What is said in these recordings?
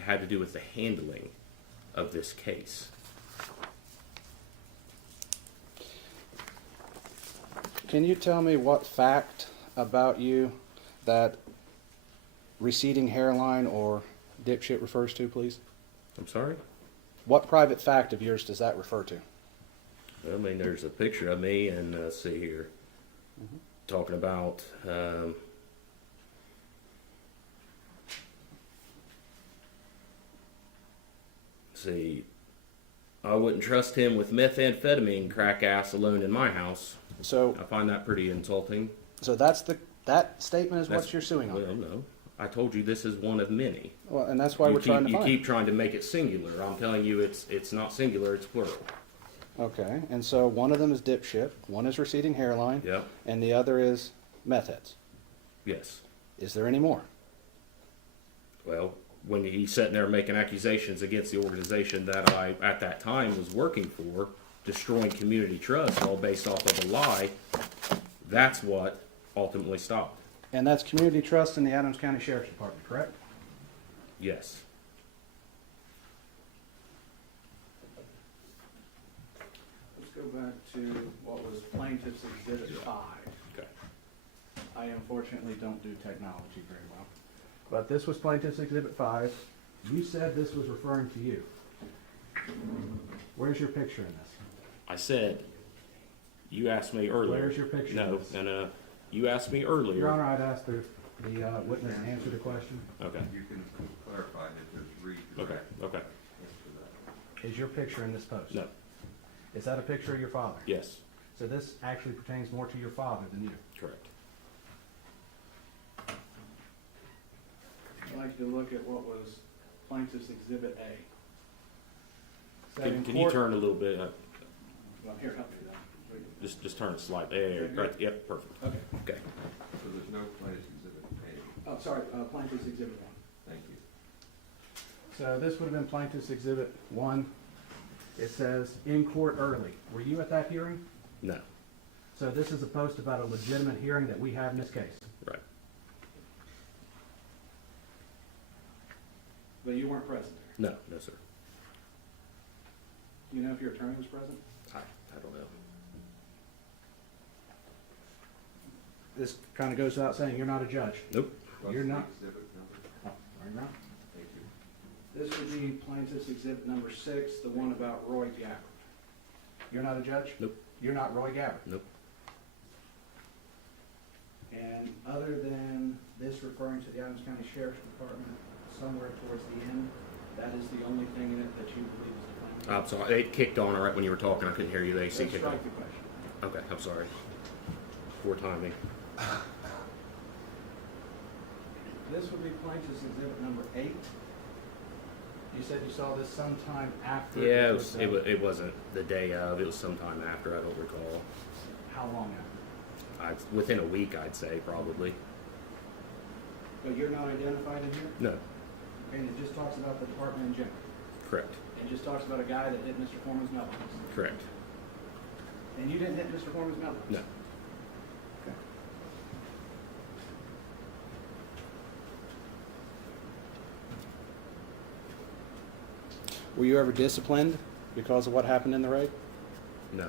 It had to do with the handling of this case. Can you tell me what fact about you that receding hairline or dipshit refers to, please? I'm sorry? What private fact of yours does that refer to? I mean, there's a picture of me, and let's see here, talking about see, I wouldn't trust him with methamphetamine crack ass alone in my house. So, I find that pretty insulting. so that statement is what you're suing on. Well, no. I told you this is one of many. Well, and that's why we're trying to You find. keep trying to make it singular. I'm telling you it's not singular, it's plural. Okay, and so one of them is dipshit, one is receding hairline, Yep. and the other is meth heads. Yes. Is there any more? Well, when he's sitting there making accusations against the organization that I, at that time, was working for, destroying community trust, all based off of a lie, that's what ultimately stopped. And that's community trust in the Adams County Sheriff's Department, correct? Yes. Let's go back to what was Plaintiff's Exhibit 5. Okay. I unfortunately don't do technology very well. But this was Plaintiff's Exhibit 5. You said this was referring to you. Where's your picture in this? I said, you asked me earlier. Where's your picture? No, of this? and you asked me earlier. Your Honor, I'd ask the witness to answer the question. Okay. You can clarify if there's Okay. redirect. Okay. Is your picture in this post? No. Is that a picture of your father? Yes. So this actually pertains more to your father than you. Correct. I'd like to look at what was Plaintiff's Exhibit A. Can you turn a little bit? Well, here, help me with that. Just turn it slightly. There. Okay, Right. Yep. Perfect. Okay. Okay. So there's no plaintiff's exhibit A. Oh, sorry, Plaintiff's Exhibit 1. Thank you. So this would have been Plaintiff's Exhibit 1. It says, in court early. Were you at that hearing? No. So this is a post about a legitimate hearing that we have in this case. Right. But you weren't present there. No. No, sir. Do you know if your attorney was present? I don't know. This kind of goes without saying, you're not a judge. Nope. What's You're the not. exhibit number? Oh, right now. Thank you. This would be Plaintiff's Exhibit number 6, the one about Roy Gabbard. You're not a judge? Nope. You're not Roy Gabbard? Nope. And other than this referring to the Adams County Sheriff's Department, somewhere towards the end, that is the only thing in it that you believe is the claim? I'm sorry. It kicked on right when you were talking. I couldn't hear you. The AC Let's kicked on. strike the question. Okay. I'm sorry. Poor timing. This would be Plaintiff's Exhibit number 8. You said you saw this sometime after? Yeah. It wasn't the day of. It was sometime after. I don't recall. How long after? Within a week, I'd say probably. But you're not identified in here? No. And it just talks about the department in general. Correct. It just talks about a guy that hit Mr. Foreman's mailbox. Correct. And you didn't hit Mr. Foreman's mailbox? No. Okay. Were you ever disciplined because of what happened in the raid? No.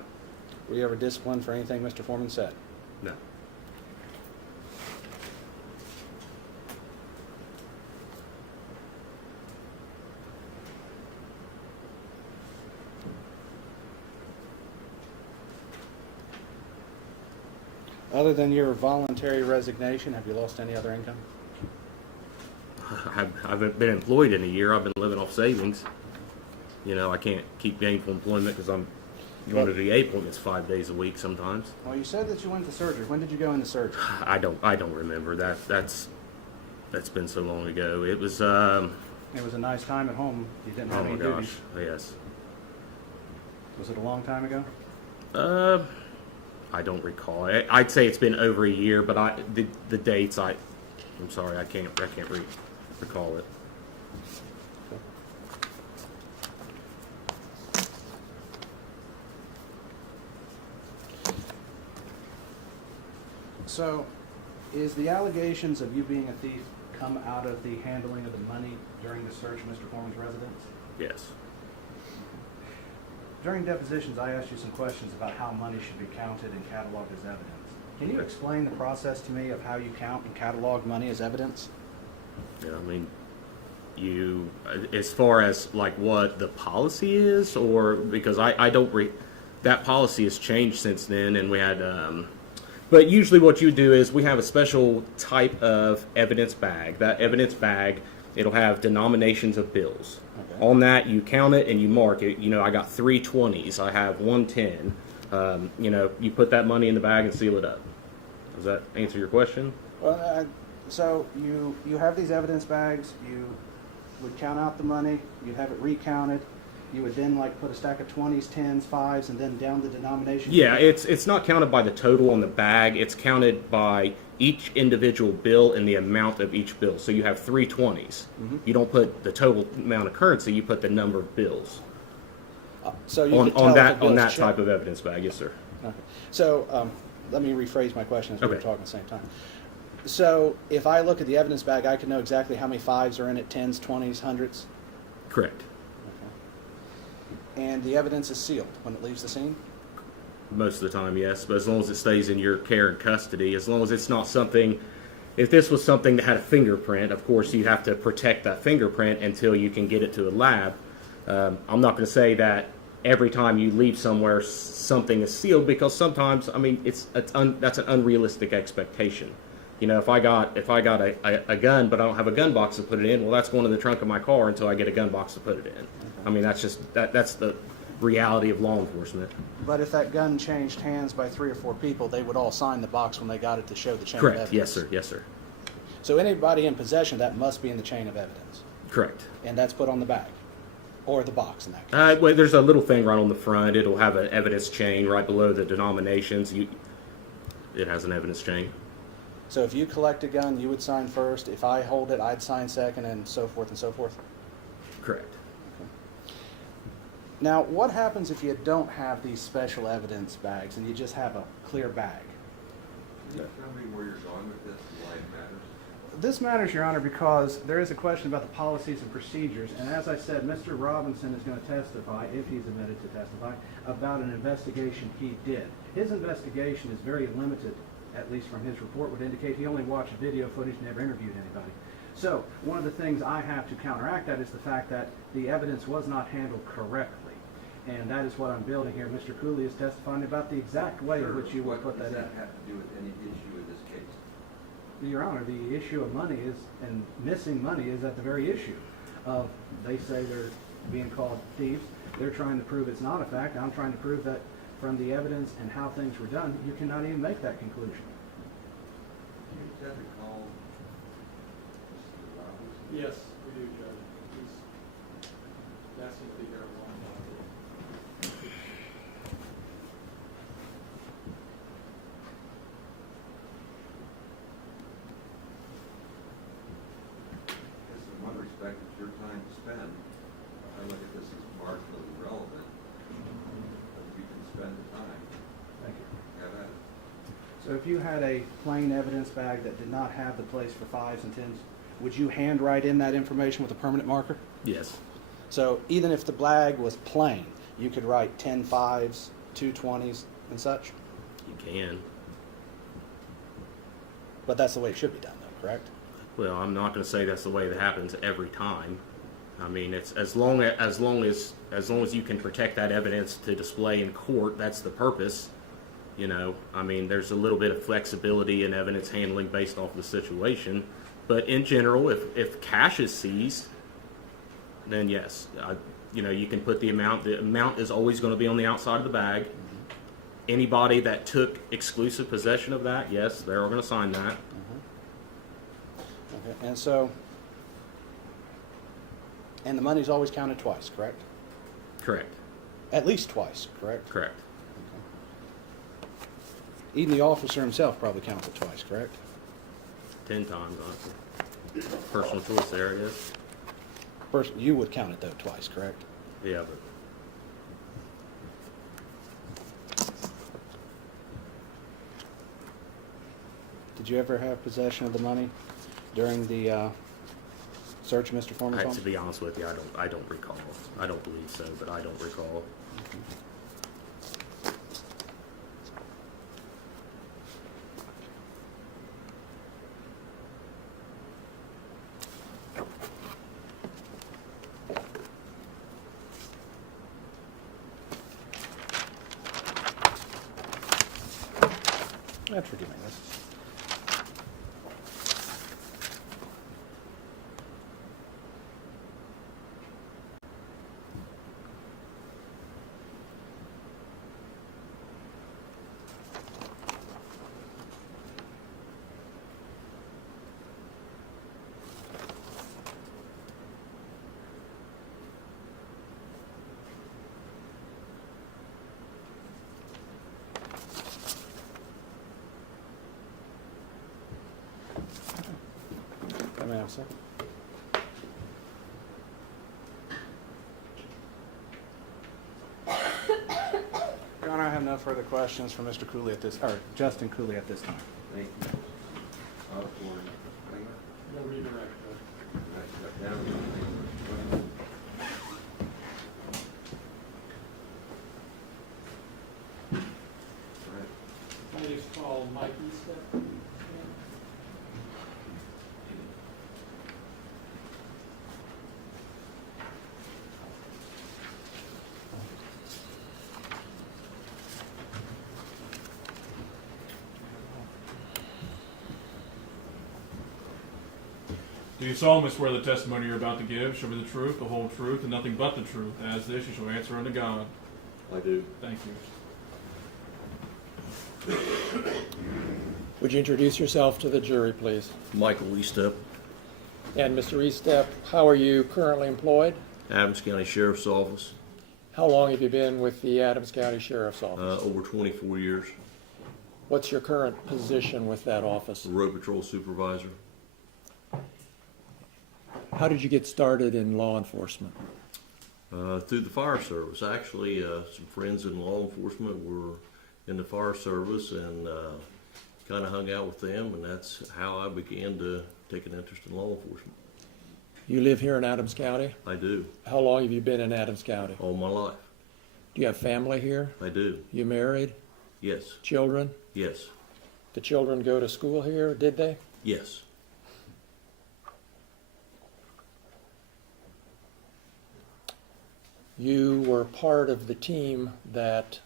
Were you ever disciplined for anything Mr. Foreman said? No. Other than your voluntary resignation, have you lost any other income? I've been employed in a year. I've been living off savings. You know, I can't keep gainful employment because I'm going to VA appointments 5 days a week sometimes. Well, you said that you went to surgery. When did you go into surgery? I don't remember that. That's been so long ago. It was It was a nice time at home. You didn't oh have my any gosh, duties. yes. Was it a long time ago? I don't recall. I'd say it's been over a year, but the dates I'm sorry, I can't recall it. So, is the allegations of you being a thief come out of the handling of the money during the search of Mr. Foreman's residence? Yes. During depositions, I asked you some questions about how money should be counted and cataloged as evidence. Can you explain the process to me of how you count and catalog money as evidence? Yeah, I mean, you, as far as like what the policy is, or because I don't that policy has changed since then, and we had, but usually what you do is we have a special type of evidence bag. That evidence bag, it'll have denominations of bills. Okay. On that, you count it and you mark it. You know, I got 3 20s, I have 1 10. You know, you put that money in the bag and seal it up. Does that answer your question? Well, so you have these evidence bags, you would count out the money, you'd have it recounted, you would then like put a stack of 20s, 10s, 5s, and then down the denomination? Yeah, it's not counted by the total on the bag. It's counted by each individual bill and the amount of each bill. So you have 3 20s. Mhm. You don't put the total amount of currency. You put the number of bills So you on could tell if a that bill's type checked. of evidence bag. Yes, sir. Okay. So let me rephrase my question as we were Okay. talking at the same time. So if I look at the evidence bag, I can know exactly how many 5s are in it, 10s, 20s, 100s? Correct. Okay. And the evidence is sealed when it leaves the scene? Most of the time, yes. But as long as it stays in your care and custody, as long as it's not something. If this was something that had a fingerprint, of course, you'd have to protect that fingerprint until you can get it to a lab. I'm not going to say that every time you leave somewhere something is sealed, because sometimes, I mean, that's an unrealistic expectation. You know, if I got a gun, but I don't have a gun box to put it in, well, that's going in the trunk of my car until I get a gun box to put it in. I mean, that's just that's the reality of law enforcement. But if that gun changed hands by 3 or 4 people, they would all sign the box when they got it to show the chain of Correct. evidence? Yes, sir. Yes, sir. So anybody in possession, that must be in the chain of evidence? Correct. And that's put on the bag? Or the box in that case? Well, there's a little thing right on the front. It'll have an evidence chain right below the denominations. It has an evidence chain. So if you collect a gun, you would sign first. If I hold it, I'd sign second, and so forth and so forth? Correct. Now, what happens if you don't have these special evidence bags and you just have a clear bag? Can you tell me where you're going with this and why it matters? This matters, Your Honor, because there is a question about the policies and procedures. And as I said, Mr. Robinson is going to testify, if he's admitted to testify, about an investigation he did. His investigation is very limited, at least from his report would indicate. He only watched video footage, never interviewed anybody. So one of the things I have to counteract that is the fact that the evidence was not handled correctly. And that is what I'm building here. Mr. Cooley is testifying about the exact way in which you would put that in. What does that have to do with any issue in this case? Your Honor, the issue of money is, and missing money is at the very issue of, they say they're being called thieves. They're trying to prove it's not a fact. I'm trying to prove that from the evidence and how things were done, you cannot even make that conclusion. Do you have to call Mr. Robinson? Yes, we do, Judge. He's asking to be here a long time. Because in one respect, it's your time to spend. I look at this as marginally relevant, but you can spend the time. Thank you. Have at it. So if you had a plain evidence bag that did not have the place for 5s and 10s, would you handwrite in that information with a permanent marker? Yes. So even if the bag was plain, you could write 10 5s, 2 20s, and such? You can. But that's the way it should be done, though, correct? Well, I'm not going to say that's the way that happens every time. I mean, it's as long as you can protect that evidence to display in court. That's the purpose. You know, I mean, there's a little bit of flexibility in evidence handling based off the situation. But in general, if cash is seized, then yes, you know, you can put the amount. The amount is always going to be on the outside of the bag. Anybody that took exclusive possession of that, yes, they're all going to sign that. Okay, and so, and the money's always counted twice, correct? Correct. At least twice, correct? Correct. Even the officer himself probably counts it twice, correct? 10 times, honestly. Personal choice there, it is. First, you would count it, though, twice, correct? Yeah, but Did you ever have possession of the money during the search of Mr. Foreman's home? To be honest with you, I don't recall. I don't believe so, but I don't recall. Forgive me. Let me have a second. Your Honor, I have no further questions for Mr. Cooley at this, or Justin Cooley at this time. Thank you. For Klinger. No redirect, Next step down. Klinger. All right. I just call Mike Eastep. Do you solemnly swear the testimony you're about to give shall be the truth, the whole truth, and nothing but the truth? As this, you shall answer unto God. I do. Thank you. Would you introduce yourself to the jury, please? Michael Eastep, And Mr. Eastep, how are you currently employed? Adams County Sheriff's Office, How long have you been with the Adams County Sheriff's Office? over 24 years. What's your current position with that office? Road Patrol Supervisor. How did you get started in law enforcement? Through the fire service. Actually, some friends in law enforcement were in the fire service and kind of hung out with them, and that's how I began to take an interest in law enforcement. You live here in Adams County? I do, How long have you been in Adams County? all my life. Do you have family here? I do. You married? Yes, Children? yes, The children go to school here, did they? yes. You were part of the team that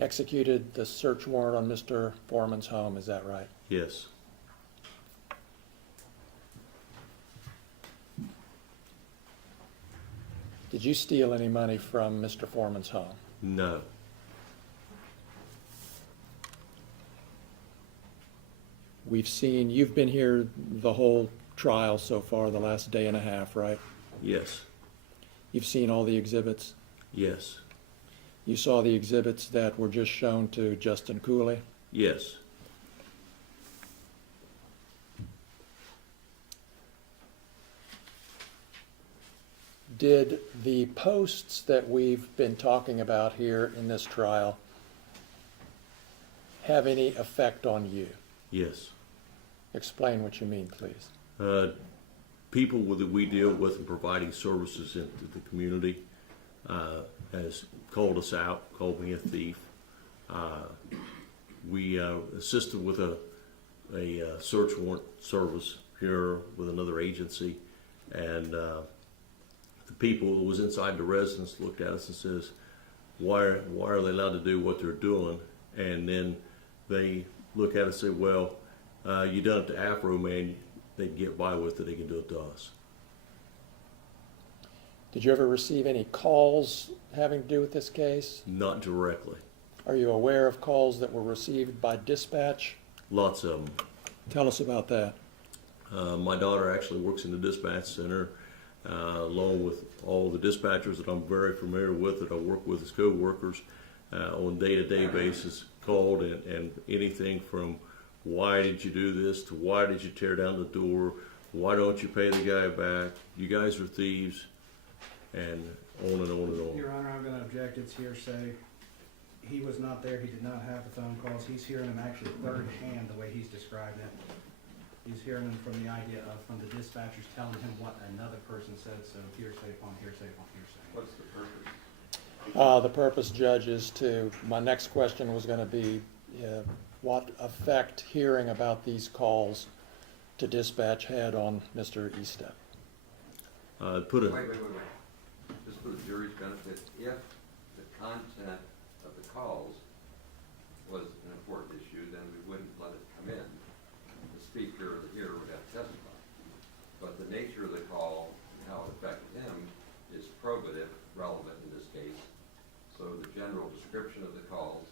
executed the search warrant on Mr. Foreman's home, is that right? Yes. Did you steal any money from Mr. Foreman's home? No. We've seen, you've been here the whole trial so far, the last day and a half, right? Yes. You've seen all the exhibits? Yes. You saw the exhibits that were just shown to Justin Cooley? Yes. Did the posts that we've been talking about here in this trial have any effect on you? Yes. Explain what you mean, please. People that we deal with in providing services into the community has called us out, called me a thief. We assisted with a search warrant service here with another agency, and the people who was inside the residence looked at us and says, why are they allowed to do what they're doing? And then they look at us and say, well, you done it to Afroman, they can get by with it, they can do it to us. Did you ever receive any calls having to do with this case? Not directly. Are you aware of calls that were received by dispatch? Lots of them. Tell us about that. My daughter actually works in the dispatch center, along with all the dispatchers that I'm very familiar with, that I work with as co-workers on a day-to-day basis, called and anything from why did you do this to why did you tear down the door, why don't you pay the guy back, you guys are thieves, and on and on and on. Your Honor, I'm going to object. It's hearsay. He was not there. He did not have the phone calls. He's hearing them actually third hand the way he's describing it. He's hearing from the idea of, from the dispatchers telling him what another person said, so hearsay upon hearsay upon hearsay. What's the purpose? The purpose, Judge, is to, my next question was going to be, what effect hearing about these calls to dispatch had on Mr. Estep? Put a, Wait. Just for the jury's benefit, if the content of the calls was an important issue, then we wouldn't let it come in. The speaker or the hearer would have to testify. But the nature of the call and how it affected him is probative, relevant in this case. So the general description of the calls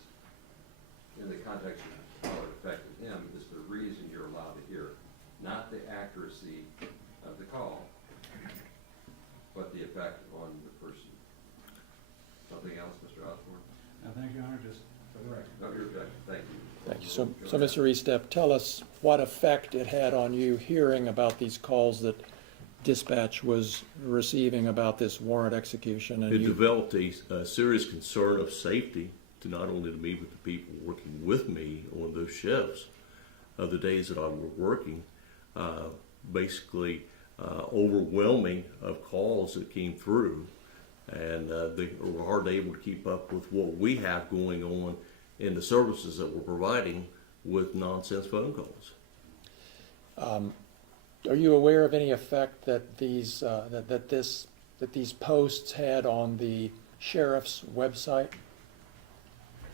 in the context of how it affected him is the reason you're allowed to hear it. Not the accuracy of the call, but the effect on the person. Something else, Mr. Osborne? Now, thank you, Your Honor, just for the record. No, you're objecting. Thank you. Thank you. So Mr. Estep, tell us what effect it had on you hearing about these calls that dispatch was receiving about this warrant execution. And it you, developed a serious concern of safety to not only to me, but the people working with me on those shifts. The days that I was working, basically overwhelming of calls that came through, and they were hardly able to keep up with what we have going on in the services that we're providing with nonsense phone calls. are you aware of any effect that these that these posts had on the sheriff's website?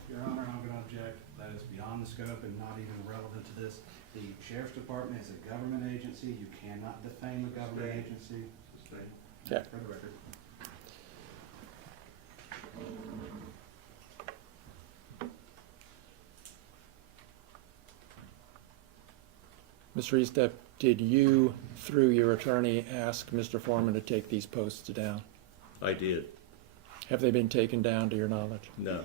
Your Honor, I'm going to object. That is beyond the scope and not even relevant to this. The Sheriff's Department is a government agency. You cannot defame a government agency. Sustain. Okay. For the record. Mr. Estep, did you, through your attorney, ask Mr. Foreman to take these posts down? I did. Have they been taken down to your knowledge? No.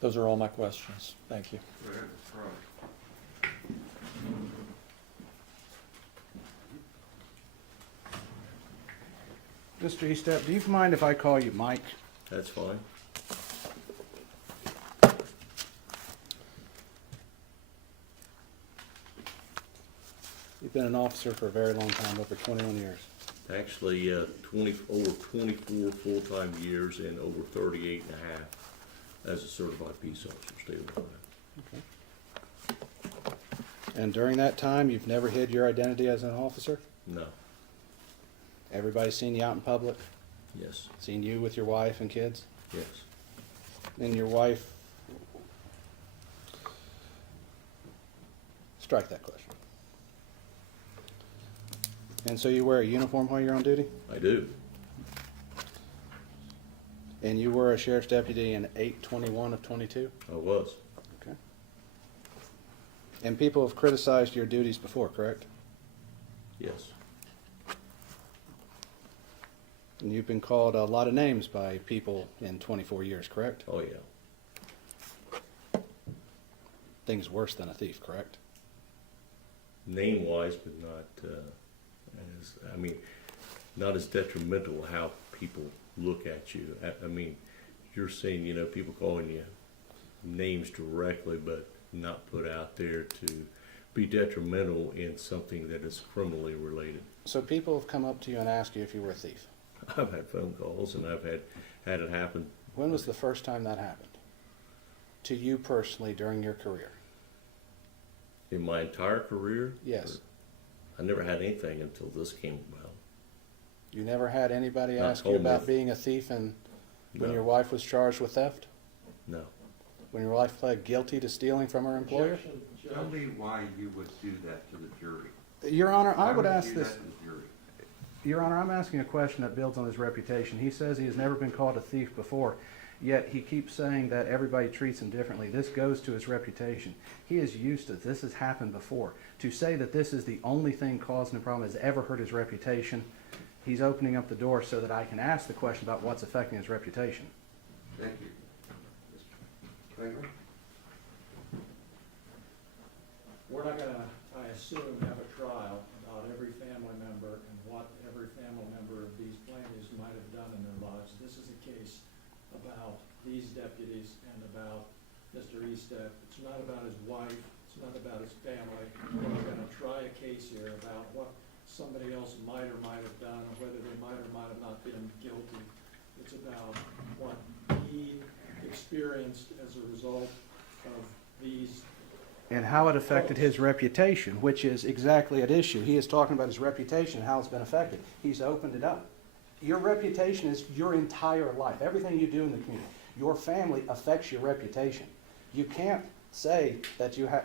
Those are all my questions. Thank you. Go ahead, Mr. Crowe. Mr. Estep, do you mind if I call you Mike? That's fine. You've been an officer for a very long time, over 21 years. Actually, over 24 full-time years and over 38 and a half as a certified peace officer, state of Ohio. And during that time, you've never hid your identity as an officer? No. Everybody's seen you out in public? Yes. Seen you with your wife and kids? Yes. And your wife... Strike that question. And so you wear a uniform while you're on duty? I do. And you were a sheriff's deputy in 8/21 of 22? I was. Okay. And people have criticized your duties before, correct? Yes. And you've been called a lot of names by people in 24 years, correct? Oh, yeah. Things worse than a thief, correct? Name-wise, but not not as detrimental how people look at you. I mean, you're seeing, people calling you names directly, but not put out there to be detrimental in something that is criminally related. So people have come up to you and asked you if you were a thief. I've had phone calls and I've had it happen. When was the first time that happened? To you personally during your career? In my entire career? Yes. I never had anything until this came about. You never had anybody Not ask you told me. about being a thief and when No. your wife was charged with theft? No. When your wife pled guilty to stealing from her employer? Objection, Judge. Tell me why you would do that to the jury. Your Honor, I Why would you ask do this. that to the jury? Your Honor, I'm asking a question that builds on his reputation. He says he has never been called a thief before, yet he keeps saying that everybody treats him differently. This goes to his reputation. He is used to this. Has happened before. To say that this is the only thing causing the problem has ever hurt his reputation, he's opening up the door so that I can ask the question about what's affecting his reputation. Thank you. Mr. Finger? We're not gonna, I assume, have a trial about every family member and what every family member of these plaintiffs might have done in their lives. This is a case about these deputies and about Mr. Estep. It's not about his wife, it's it's not about his family. We're not gonna try a case here about what somebody else might or might have done, or whether they might or might have not been guilty. It's about what he experienced as a result of these. And how it affected his reputation, which is exactly at issue. He is talking about his reputation, how it's been affected. He's opened it up. Your reputation is your entire life, everything you do in the community. Your family affects your reputation. You can't say that you have,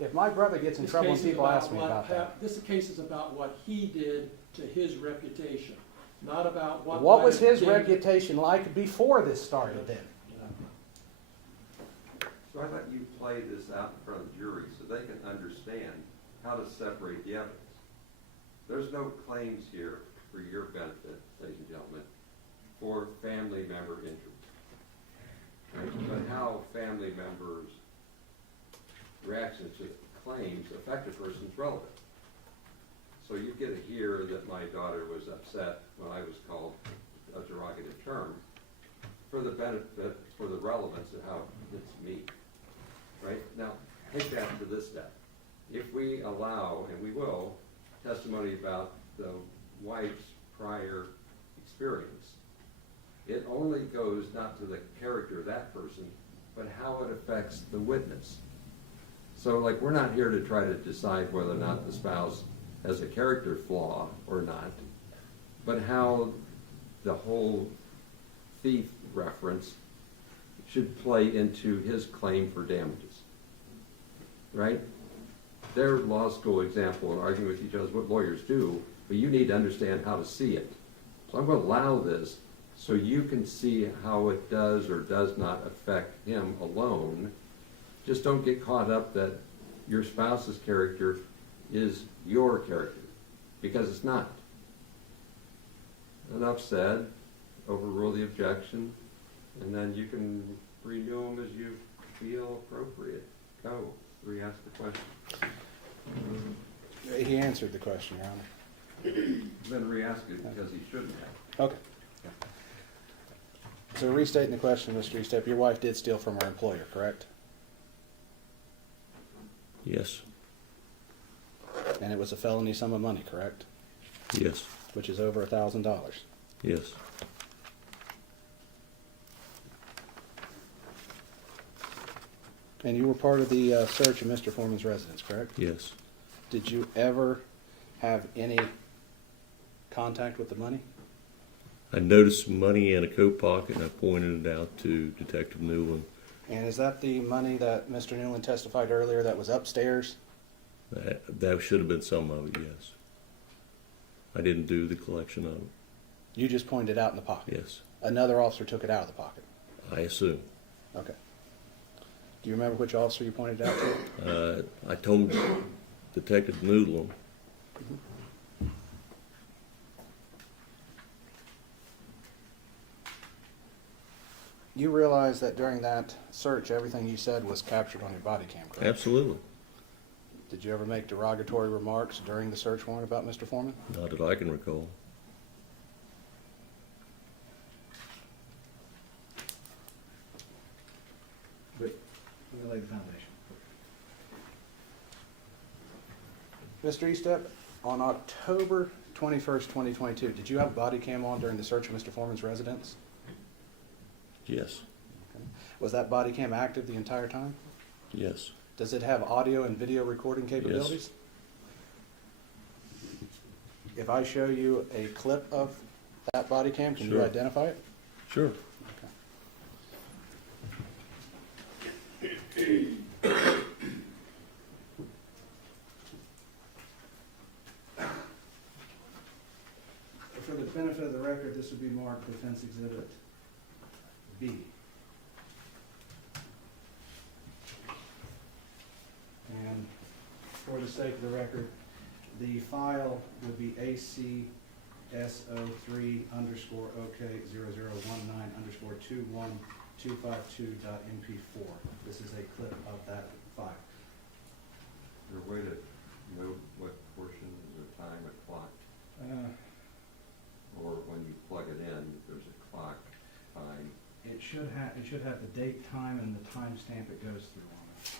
if my brother gets in This trouble and case is people ask me what about that. This case is about what he did to his reputation, not about what. What might was have his been- reputation like before this started then? Yeah. So I let you play this out in front of the jury so they can understand how to separate the evidence. There's no claims here for your benefit, ladies and gentlemen, for family member injury. Right? But how family members' reactions to claims affect a person's relevant. So you get to hear that my daughter was upset when I was called a derogative term for the benefit, for the relevance of how it hits me. Right? Now, take that to this step. If we allow, and we will, testimony about the wife's prior experience, it only goes not to the character of that person, but how it affects the witness. So, like, we're not here to try to decide whether or not the spouse has a character flaw or not, but how the whole thief reference should play into his claim for damages. Right? Their law school example and arguing with each other is what lawyers do, but you need to understand how to see it. So I'm going to allow this so you can see how it does or does not affect him alone. Just don't get caught up that your spouse's character is your character, because it's not. Enough said, overrule the objection, and then you can renew them as you feel appropriate. Go, re-ask the question. He answered the question, Your Honor. Then re-ask it because he shouldn't have. Okay. So restating the question, Mr. Eastep, your wife did steal from her employer, correct? Yes, And it was a felony sum of money, correct? yes, Which is over $1,000. yes, And you were part of the search of Mr. Foreman's residence, correct? yes. Did you ever have any contact with the money? I noticed money in a coat pocket and I pointed it out to Detective Newland. And is that the money that Mr. Newland testified earlier that was upstairs? That should have been some of it, yes. I didn't do the collection of it, You just pointed it out in the pocket? yes. Another officer took it out of the pocket? I assume. Okay. Do you remember which officer you pointed it out to? I told Detective Newland. You realize that during that search, everything you said was captured on your body cam, correct? Absolutely. Did you ever make derogatory remarks during the search warrant about Mr. Foreman? Not that I can recall. But let me lay the foundation. Mr. Eastep, on October 21st, 2022, did you have a body cam on during the search of Mr. Foreman's residence? Yes, Was that body cam active the entire time? yes, Does it have audio and video recording capabilities? If I show you a clip of that body cam, can you Sure. identify it? sure. For the benefit of the record, this would be marked Defense Exhibit B. And for the sake of the record, the file would be ACSO3_OK0019_21252.mp4. This is a clip of that file. Is there a way to note what portion is a time, a clock, or when you plug it in, there's a clock time? It should have the date, time, and the timestamp it goes through on it.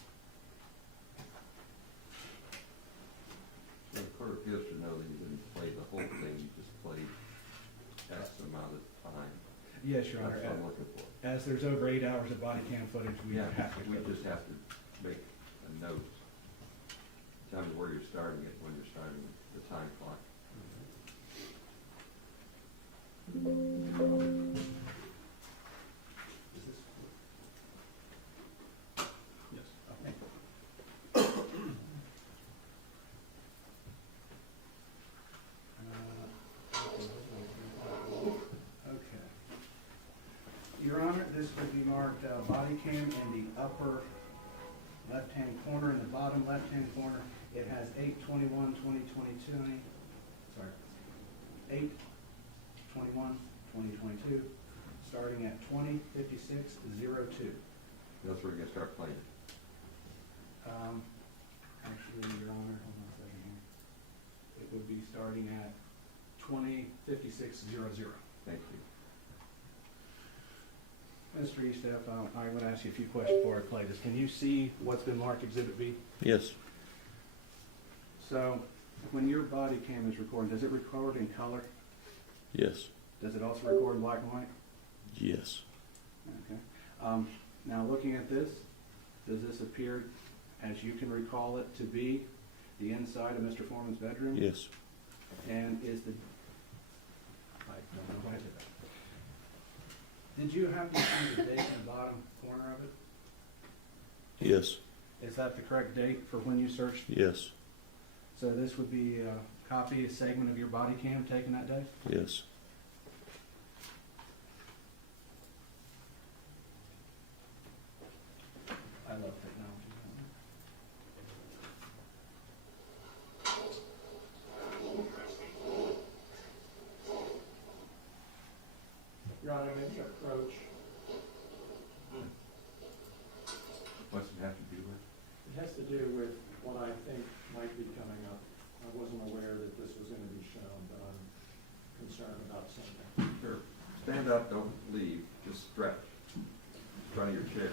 Yes, Your Honor. That's what I'm looking for. As there's over 8 hours of body cam footage, we Yeah, have to. we just have to make a note. Tell me where you're starting it, when you're starting the time clock. Is this? Yes. Okay. Okay. Your Honor, this would be marked body cam in the upper left-hand corner, in the bottom left-hand corner. It has 8/21/2022, sorry, 8/21/2022, starting at 20:56:02. That's where you're gonna start playing. Actually, Your Honor, hold on a second here. It would be starting at 20:56:00. Thank you. Mr. Eastaff, I would ask you a few questions before I play this. Can you see what's been marked Exhibit B? Yes. So, when your body cam is recording, does it record in color? Yes. Does it also record in black and white? Yes. Okay. Now, looking at this, does this appear, as you can recall it, to be the inside of Mr. Foreman's bedroom? Yes. And is the, I don't know why I did that. Did you happen to see the date in the bottom corner of it? Yes. Is that the correct date for when you searched? Yes. So this would be a copy, a segment of your body cam taken that day? Yes. I love technology. Your Honor, maybe approach, What's it have to do with? it has to do with what I think might be coming up. I wasn't aware that this was gonna be shown, but I'm concerned about something. Sure. Stand up, don't leave, just stretch. In front of your chair.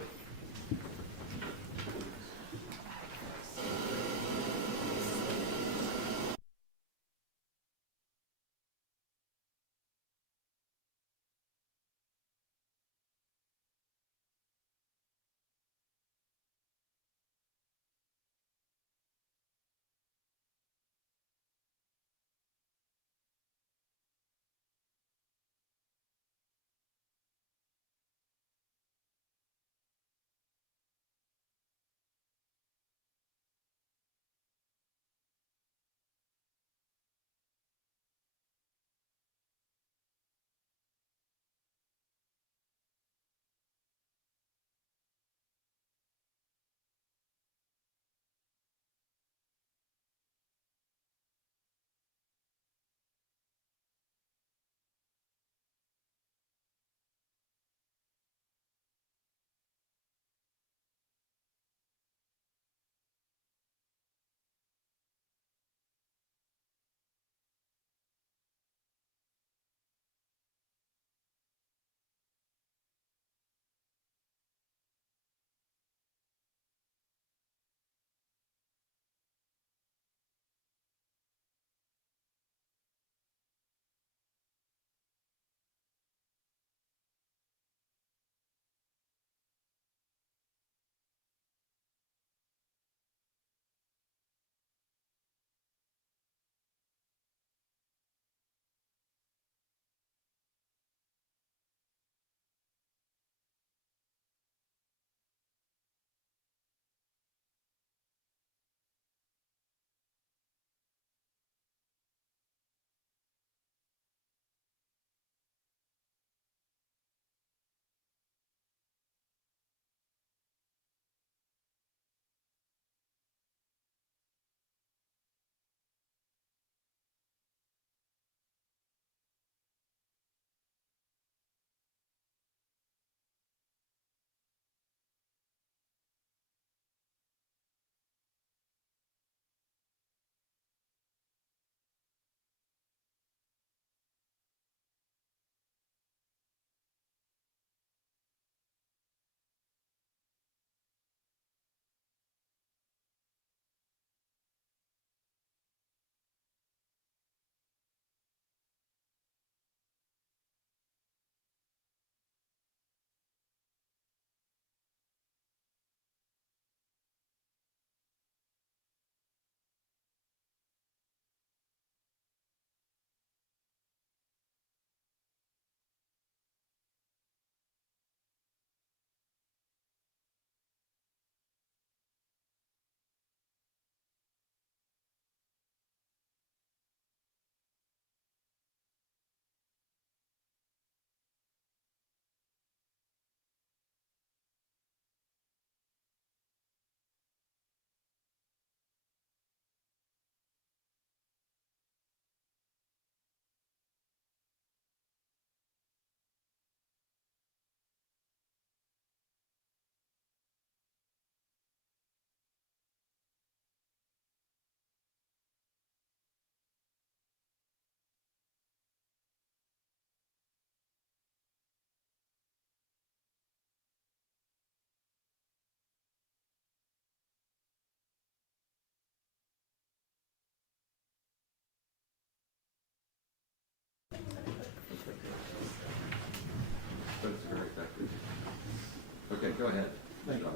Go ahead. Thank you.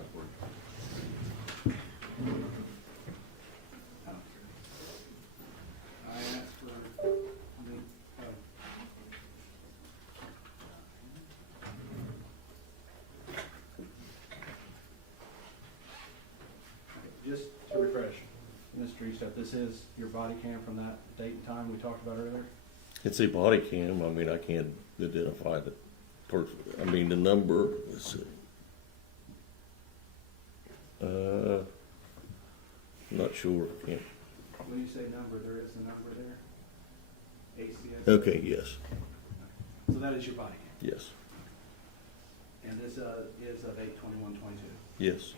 I asked for, just to refresh, Mr. Eastup, this is your body cam from that date and time we talked about earlier? It's a body cam. I mean, I can't identify the person. I mean, the number. Let's see. Not sure. Can't. When you say number, there is a number there? ACS? Okay. Yes. So that is your body cam? Yes. And this is of 8/21/22? Yes.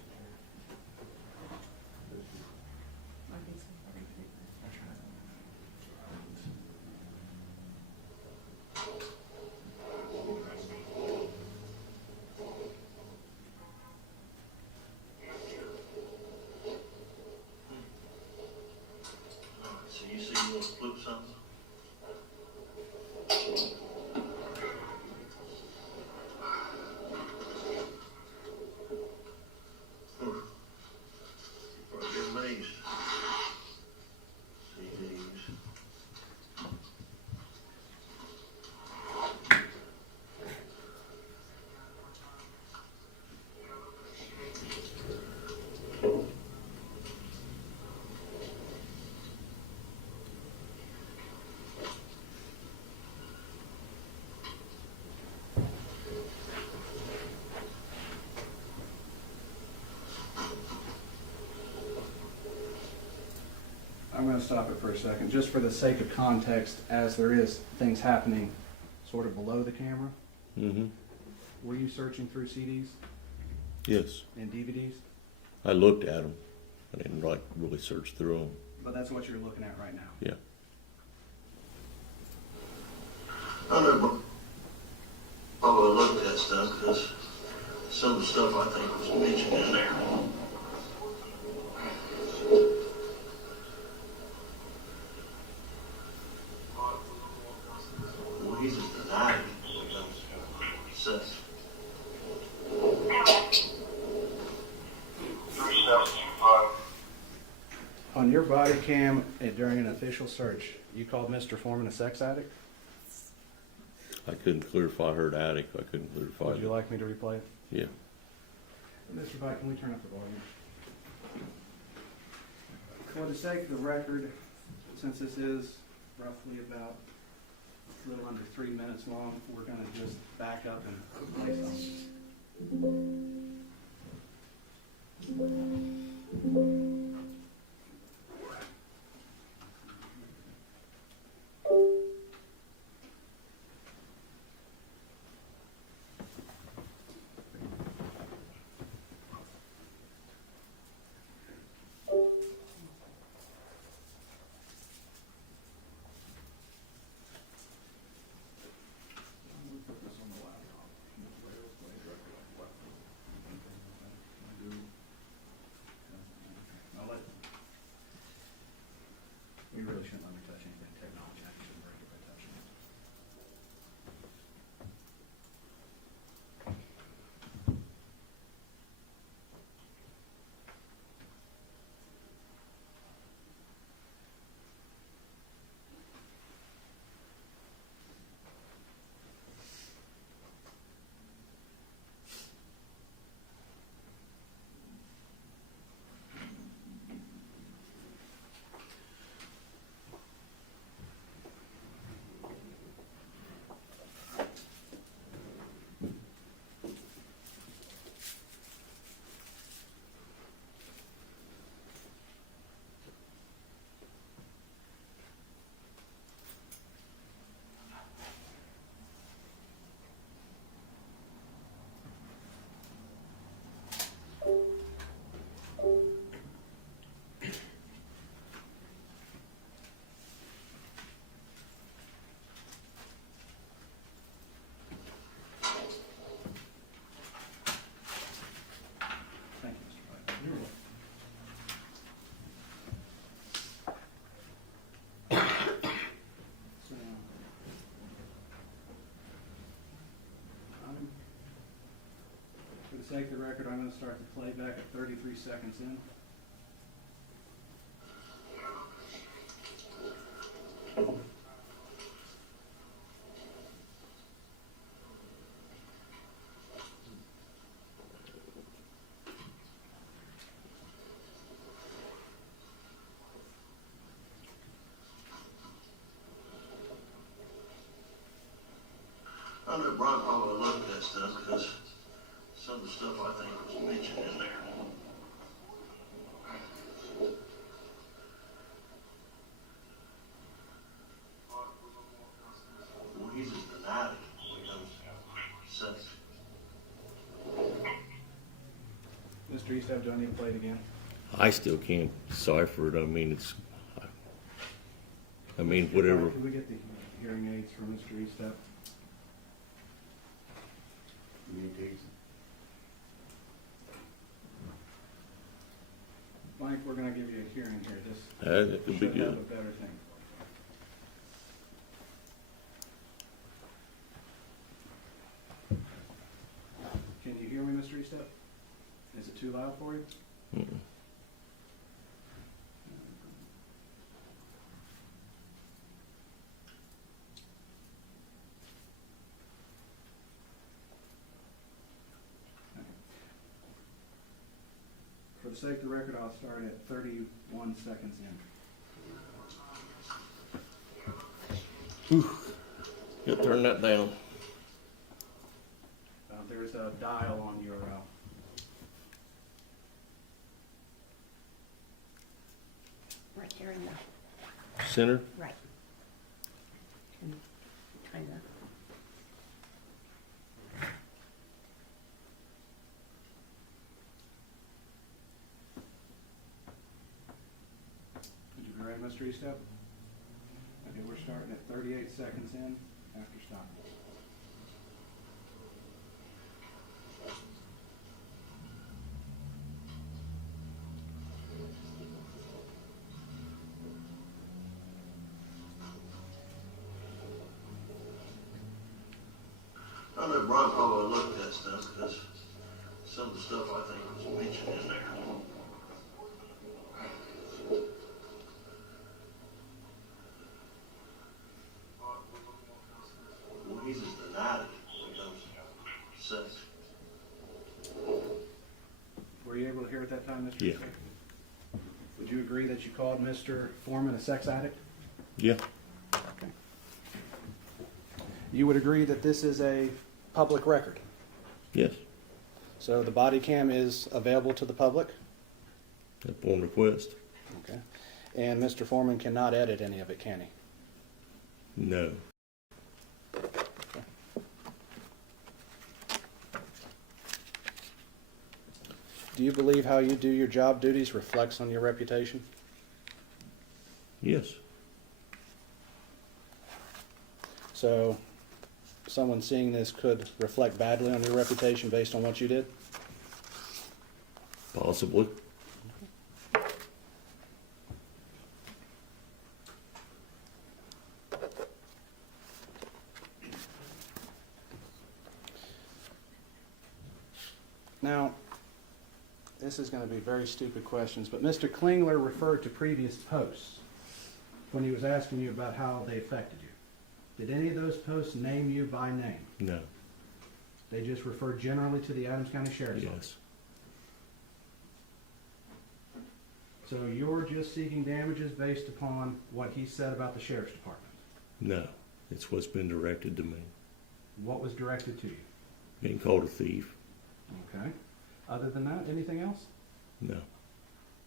So you see you want to flip something? Probably be amazed. CDs. I'm going to stop it for a second, just for the sake of context, as there is things happening sort of below the camera. Mm-hmm. Were you searching through CDs Yes. and DVDs? I looked at them. I didn't like really search through them. But that's what you're looking at right now. Yeah. I know, but I looked at stuff because some of the stuff I think was mentioned in there. Well, he just denied it. Says, On your body cam during an official search, you called Mr. Foreman a sex addict? I couldn't clarify. I heard addict. I couldn't clarify. Would you like me to replay it? Yeah. Mr. Bite, can we turn up the volume? For the sake of the record, since this is roughly about a little under 3 minutes long, we're going to just back up and play something. sake of the record, I'm going to start the playback at 33 seconds in. I know Brian probably looked at that stuff because some of the stuff I think was mentioned in there. Well, he's just denied it. He knows sex. Mr. Eastham, do I need to play it again? I still can't decipher it. I mean, whatever. Can we get the hearing aids for Mr. Eastham? Mike, we're going to give you a hearing here. This That could be should have a good. better thing. Can you hear me, Mr. Eastham? Is it too loud for you? Mm-mm. For the sake of the record, I'll start at 31 seconds in. You turn that down. There's a dial on your Right here in the, Center. right. And trying to, Would you be ready, Mr. Eastham? Okay, we're starting at 38 seconds in after stopping. I know Brian probably looked at that stuff because some of the stuff I think was mentioned in there. Well, he's just denied it. He knows sex. Were you able to hear at that time, Mr. Yeah. Eastham? Would you agree that you called Mr. Foreman a sex addict? Yeah. Okay. You would agree that this is a public record? Yes. So the body cam is available to the public? Upon request. Okay. And Mr. Foreman cannot edit any of it, can he? No. Do you believe how you do your job duties reflects on your reputation? Yes. So someone seeing this could reflect badly on your reputation based on what you did? Possibly. Now, this is going to be very stupid questions, but Mr. Klingler referred to previous posts when he was asking you about how they affected you. Did any of those posts name you by name? No. They just referred generally to the Adams County Sheriff's Office. Yes. So you're just seeking damages based upon what he said about the Sheriff's Department? No. It's what's been directed to me. What was directed to you? Being called a thief. Okay. Other than that, anything else? No.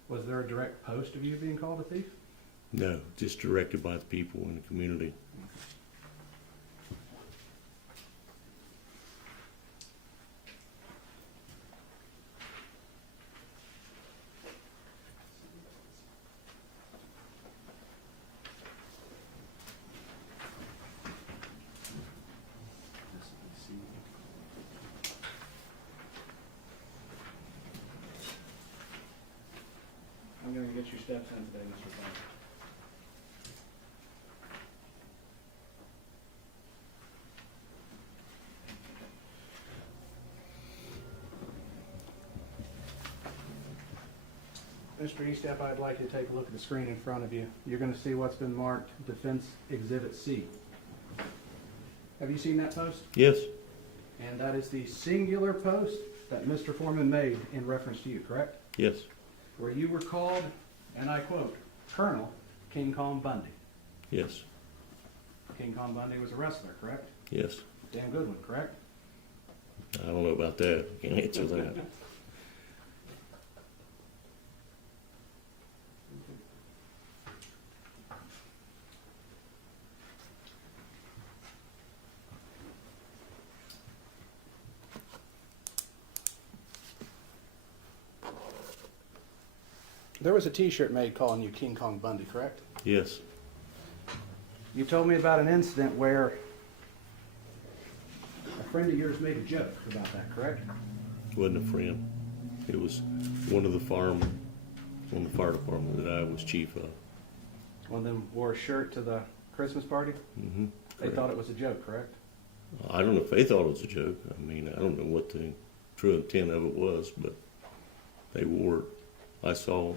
Was there a direct post of you being called a thief? No. Just directed by the people in the community. I'm going to get your steps in today, Mr. Funk. Mr. Eastep, I'd like you to take a look at the screen in front of you. You're going to see what's been marked Defense Exhibit C. Have you seen that post? Yes. And that is the singular post that Mr. Foreman made in reference to you, correct? Yes. Where you were called, and I quote, Colonel King Kong Bundy. Yes. King Kong Bundy was a wrestler, correct? Yes. Damn good one, correct? I don't know about that. Can't answer that. There was a T-shirt made calling you King Kong Bundy, correct? Yes. You told me about an incident where a friend of yours made a joke about that, correct? Wasn't a friend. It was one of the fire department that I was chief of. One of them wore a shirt to the Christmas party. Mm-hmm. They thought it was a joke, correct? I don't know if they thought it was a joke. I mean, I don't know what the true intent of it was, but they wore it. I saw it.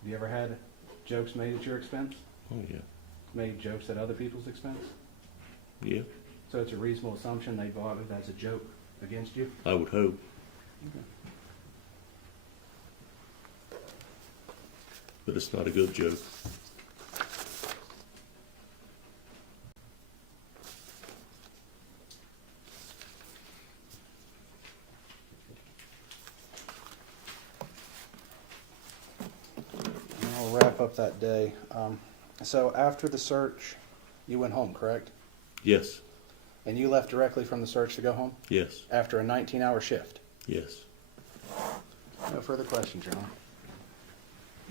Have you ever had jokes made at your expense? Oh, yeah. Made jokes at other people's expense? Yeah. So it's a reasonable assumption they bought it as a joke against you? I would hope. But it's not a good joke. And I'll wrap up that day. So after the search, you went home, correct? Yes. And you left directly from the search to go home? Yes. After a 19-hour shift? Yes. No further questions, Your Honor.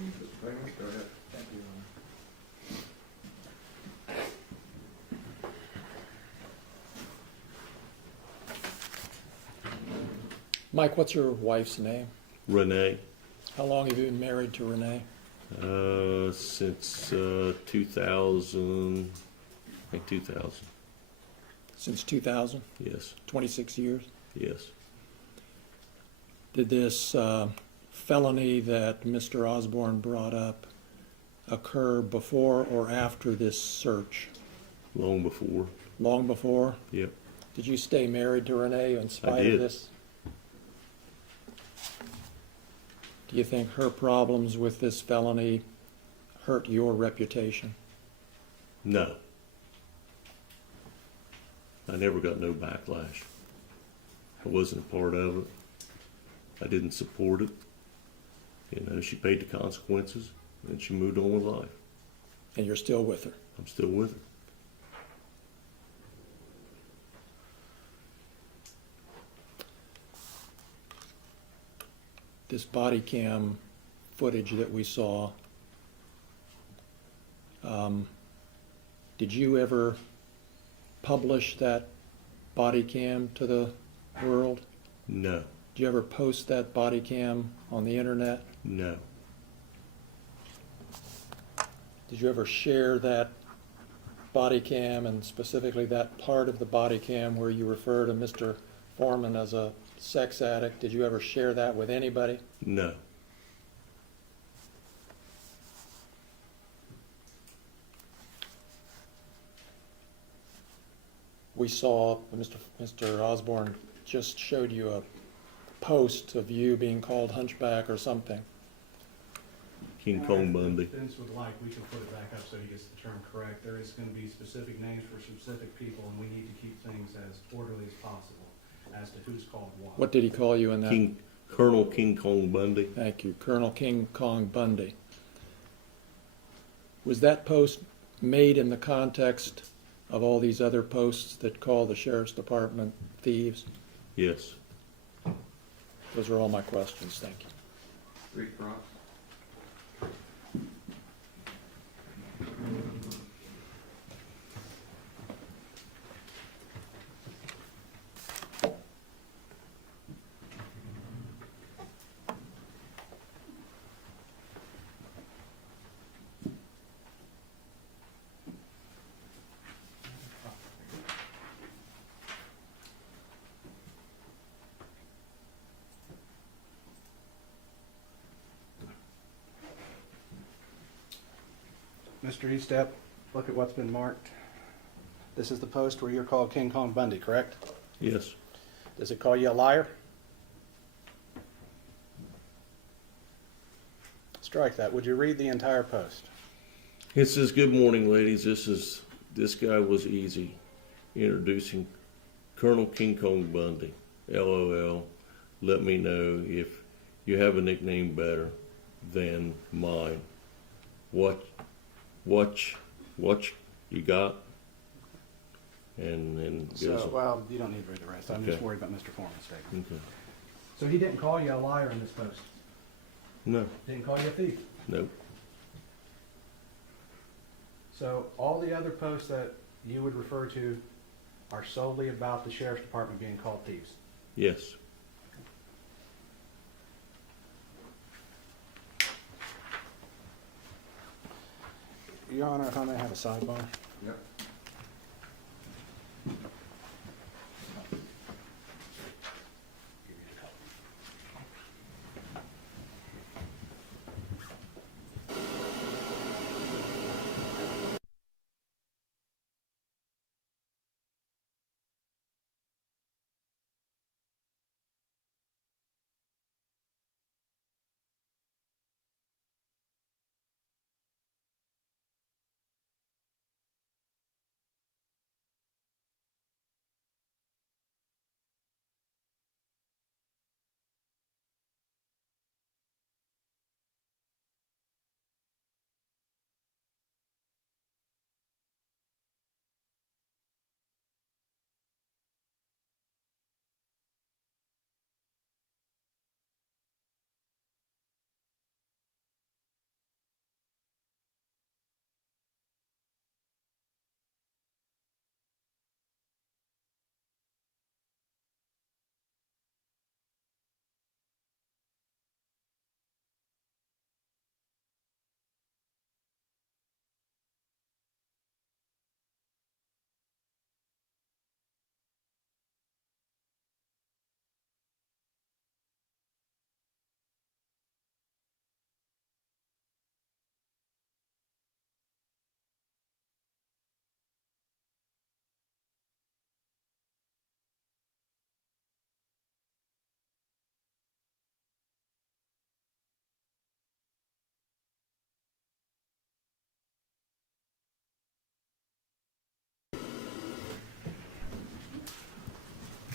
Mr. Freeman, go ahead. Thank you, Your Honor. Mike, what's your wife's name? Renee, How long have you been married to Renee? since 2000, I think 2000. Since 2000, Yes. 26 years. Yes. Did this felony that Mr. Osborne brought up occur before or after this search? Long before. Long before? Yep. Did you stay married to Renee in spite did. of this? Do you think her problems with this felony hurt your reputation? No. I never got no backlash. I wasn't a part of it. I didn't support it. You know, she paid the consequences and she moved on with life. And you're still with her? I'm still with her. This body cam footage that we saw, did you ever publish that body cam to the world? No. Did you ever post that body cam on the internet? No. Did you ever share that body cam, and specifically that part of the body cam where you refer to Mr. Foreman as a sex addict? Did you ever share that with anybody? No. We saw, Mr. Osborne just showed you a post of you being called hunchback or something. King Kong Bundy. If Vince would like, we can put it back up so he gets the term correct. There is going to be specific names for specific people, and we need to keep things as orderly as possible as to who's called what. What did he call you in that? Colonel King Kong Bundy. Thank you, Colonel King Kong Bundy. Was that post made in the context of all these other posts that call the Sheriff's Department thieves? Yes. Those are all my questions, thank you. Street Cross. Mr. Eastep, look at what's been marked. This is the post where you're called King Kong Bundy, correct? Yes. Does it call you a liar? Strike that. Would you read the entire post? It says, "Good morning, ladies. This guy was easy. Introducing Colonel King Kong Bundy. LOL. Let me know if you have a nickname better than mine. What you got?" And then goes So, well, you don't need to read the rest. I'm just Okay. worried about Mr. Foreman's statement. Okay. So he didn't call you a liar in this post? No. Didn't call you a thief? Nope. So all the other posts that you would refer to are solely about the sheriff's department being called thieves? Yes. Your Honor, if I may have a sidebar? Yep.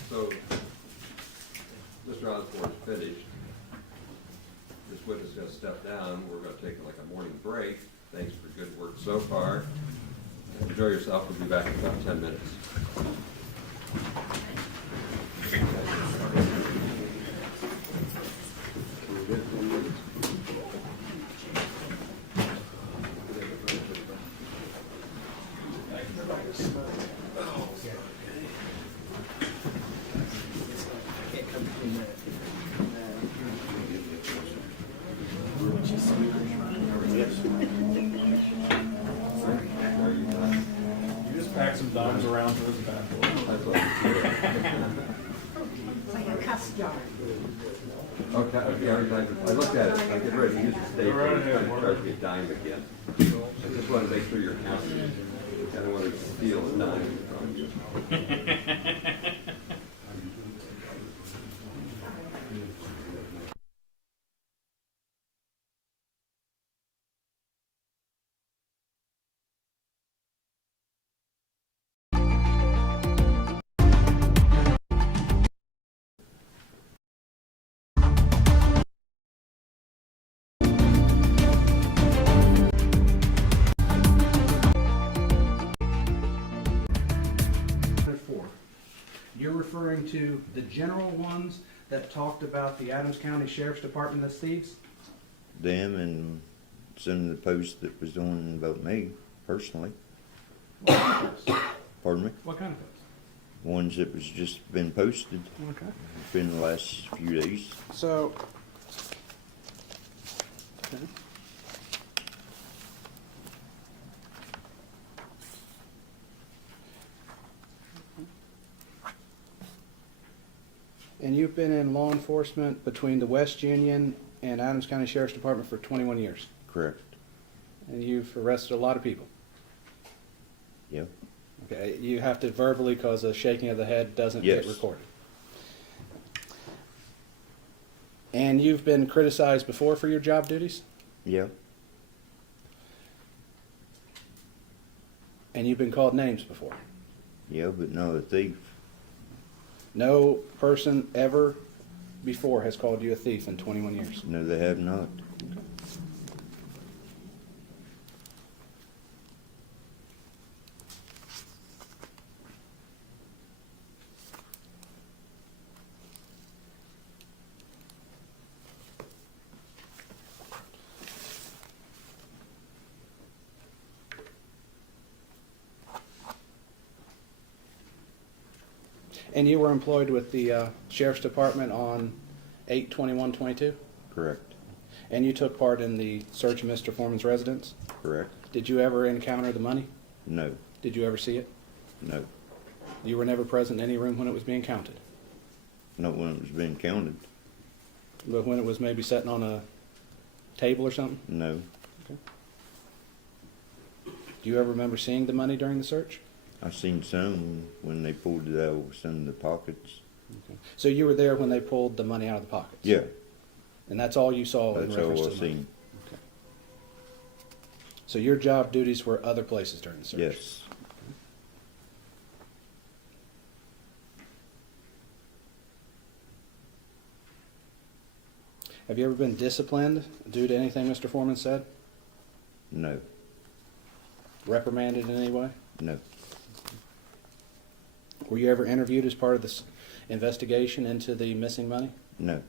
So, Mr. Osborne's finished. This witness is going to step down. We're going to take like a morning break. Thanks for good work so far. Enjoy yourself. We'll be back in about 10 minutes. You just pack some dimes around for his back. It's like a cuss jar. Okay, I looked at it. I'm getting ready to use the staple. Go right It's ahead, trying to charge me a dime again. I just want to make sure you're counting. I don't want to steal a dime from you. You're referring to the general ones that talked about the Adams County Sheriff's Department as thieves? Them and some of the posts that was doing about me personally. Pardon me? What kind of posts? Ones that was just been posted Okay. within the last few days. So, okay. And you've been in law enforcement between the West Union and Adams County Sheriff's Department for 21 years. Correct. And you've arrested a lot of people. Yep. Okay, you have to verbally, because a shaking of the head doesn't get Yes. recorded. And you've been criticized before for your job duties? Yep. And you've been called names before? Yeah, but not a thief. No person ever before has called you a thief in 21 years? No, they have not. And you were employed with the Sheriff's Department on 8/21/22? Correct. And you took part in the search of Mr. Foreman's residence? Correct. Did you ever encounter the money? No. Did you ever see it? No. You were never present in any room when it was being counted? Not when it was being counted. But when it was maybe sitting on a table or something? No. Do you ever remember seeing the money during the search? I seen some when they pulled it out of some of the pockets. Okay. So you were there when they pulled the money out of the pockets? Yeah, And that's all you saw in that's reference all to I the money? seen. Okay. So your job duties were other places during the search? Yes. Have you ever been disciplined due to anything Mr. Foreman said? No. Reprimanded in any way? No. Were you ever interviewed as part of this investigation into the missing money? No.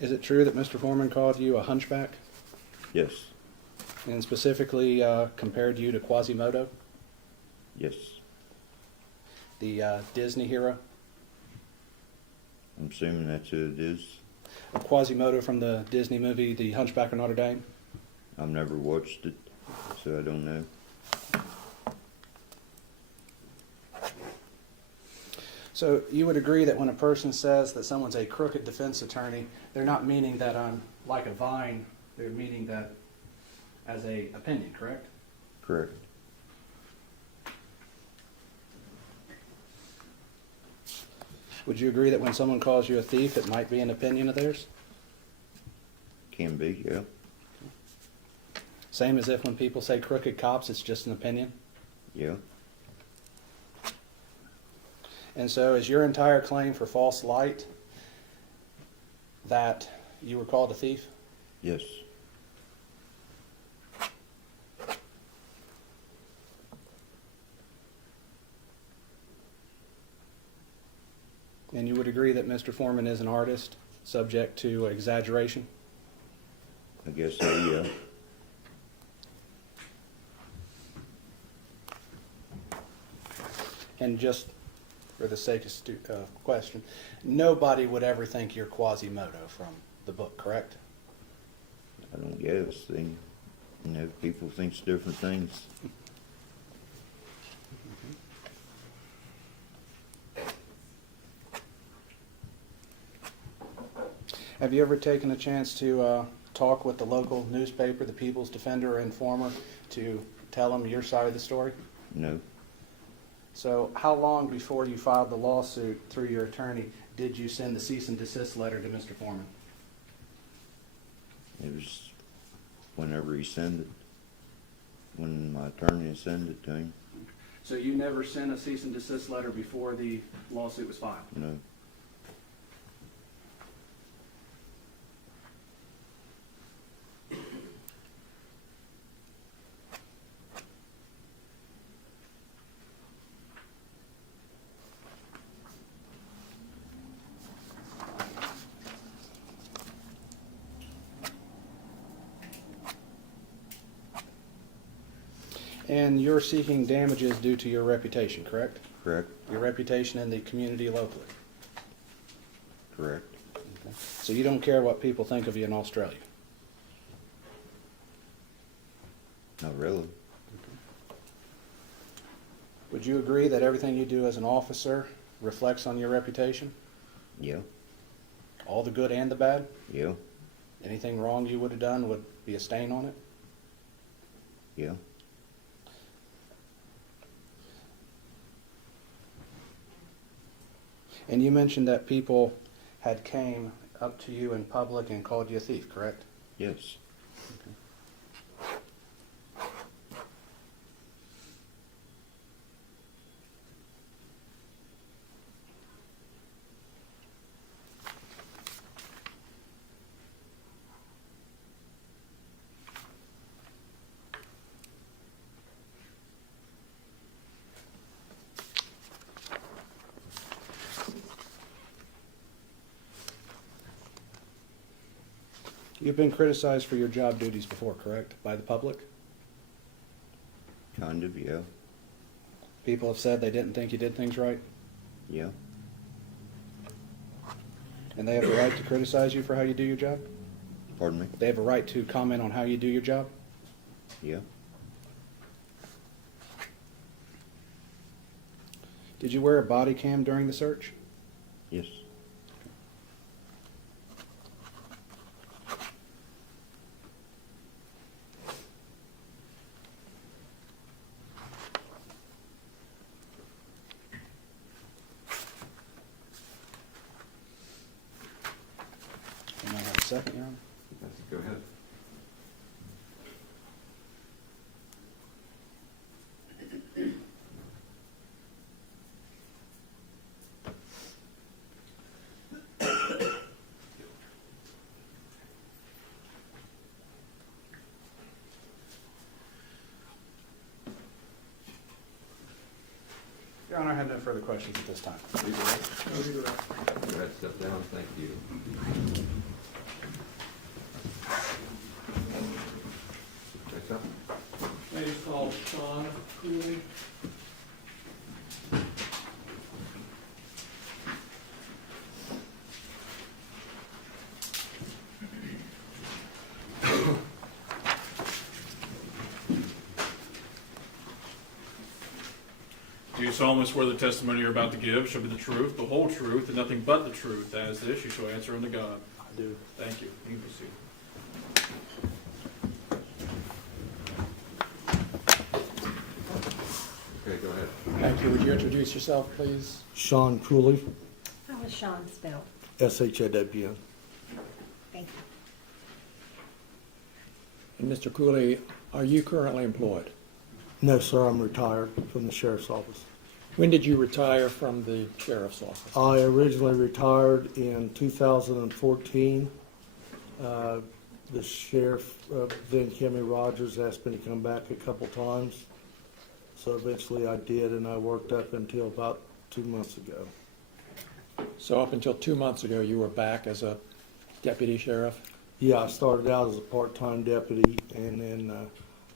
Is it true that Mr. Foreman called you a hunchback? Yes. And specifically compared you to Quasimodo, Yes. the Disney hero? I'm assuming that's who it is. Quasimodo from the Disney movie The Hunchback of Notre Dame? I've never watched it, so I don't know. So you would agree that when a person says that someone's a crooked defense attorney, they're not meaning that I'm like a vine, they're meaning that as a opinion, correct? Correct. Would you agree that when someone calls you a thief, it might be an opinion of theirs? Can be, yeah. Same as if when people say crooked cops, it's just an opinion? Yeah. And so is your entire claim for false light that you were called a thief? Yes. And you would agree that Mr. Foreman is an artist subject to exaggeration? I guess so, yeah. And just for the sake of question, nobody would ever think you're Quasimodo from the book, correct? I don't guess. They, people think different things. Have you ever taken a chance to talk with the local newspaper, the People's Defender or Informer, to tell them your side of the story? No. So how long before you filed the lawsuit through your attorney did you send the cease and desist letter to Mr. Foreman? It was whenever he sent it. When my attorney sent it to him. So you never sent a cease and desist letter before the lawsuit was filed? No. And you're seeking damages due to your reputation, correct? Correct. Your reputation in the community locally. Correct. Okay. So you don't care what people think of you in Australia? Not really. Would you agree that everything you do as an officer reflects on your reputation? Yeah. All the good and the bad? Yeah. Anything wrong you would have done would be a stain on it? Yeah. And you mentioned that people had came up to you in public and called you a thief, correct? Yes. You've been criticized for your job duties before, correct? By the public? Kind of, yeah. People have said they didn't think you did things right, Yeah. and they have the right to criticize you for how you do your job? Pardon me? They have a right to comment on how you do your job? Yeah. Did you wear a body cam during the search? Yes. Can I have a second, Your Honor? Yes, go ahead. Your Honor, I have no further questions at this time. Leave it right. Go ahead, step down, thank you. Next up. Case called Sean Cooley. Do you solemnly swear the testimony you're about to give shall be the truth, the whole truth, and nothing but the truth, as this you shall answer unto God? I do. Thank you. You can proceed. Okay, go ahead. Thank you. Would you introduce yourself, please? Sean Cooley, How is Sean spelled? S-H-A-W-N. Thank you. And Mr. Cooley, are you currently employed? No, sir, I'm retired from the sheriff's office. When did you retire from the sheriff's office? I originally retired in 2014. The sheriff, then Kimmy Rogers, asked me to come back a couple times. So eventually I did, and I worked up until about 2 months ago. So up until 2 months ago, you were back as a deputy sheriff? Yeah, I started out as a part-time deputy, and then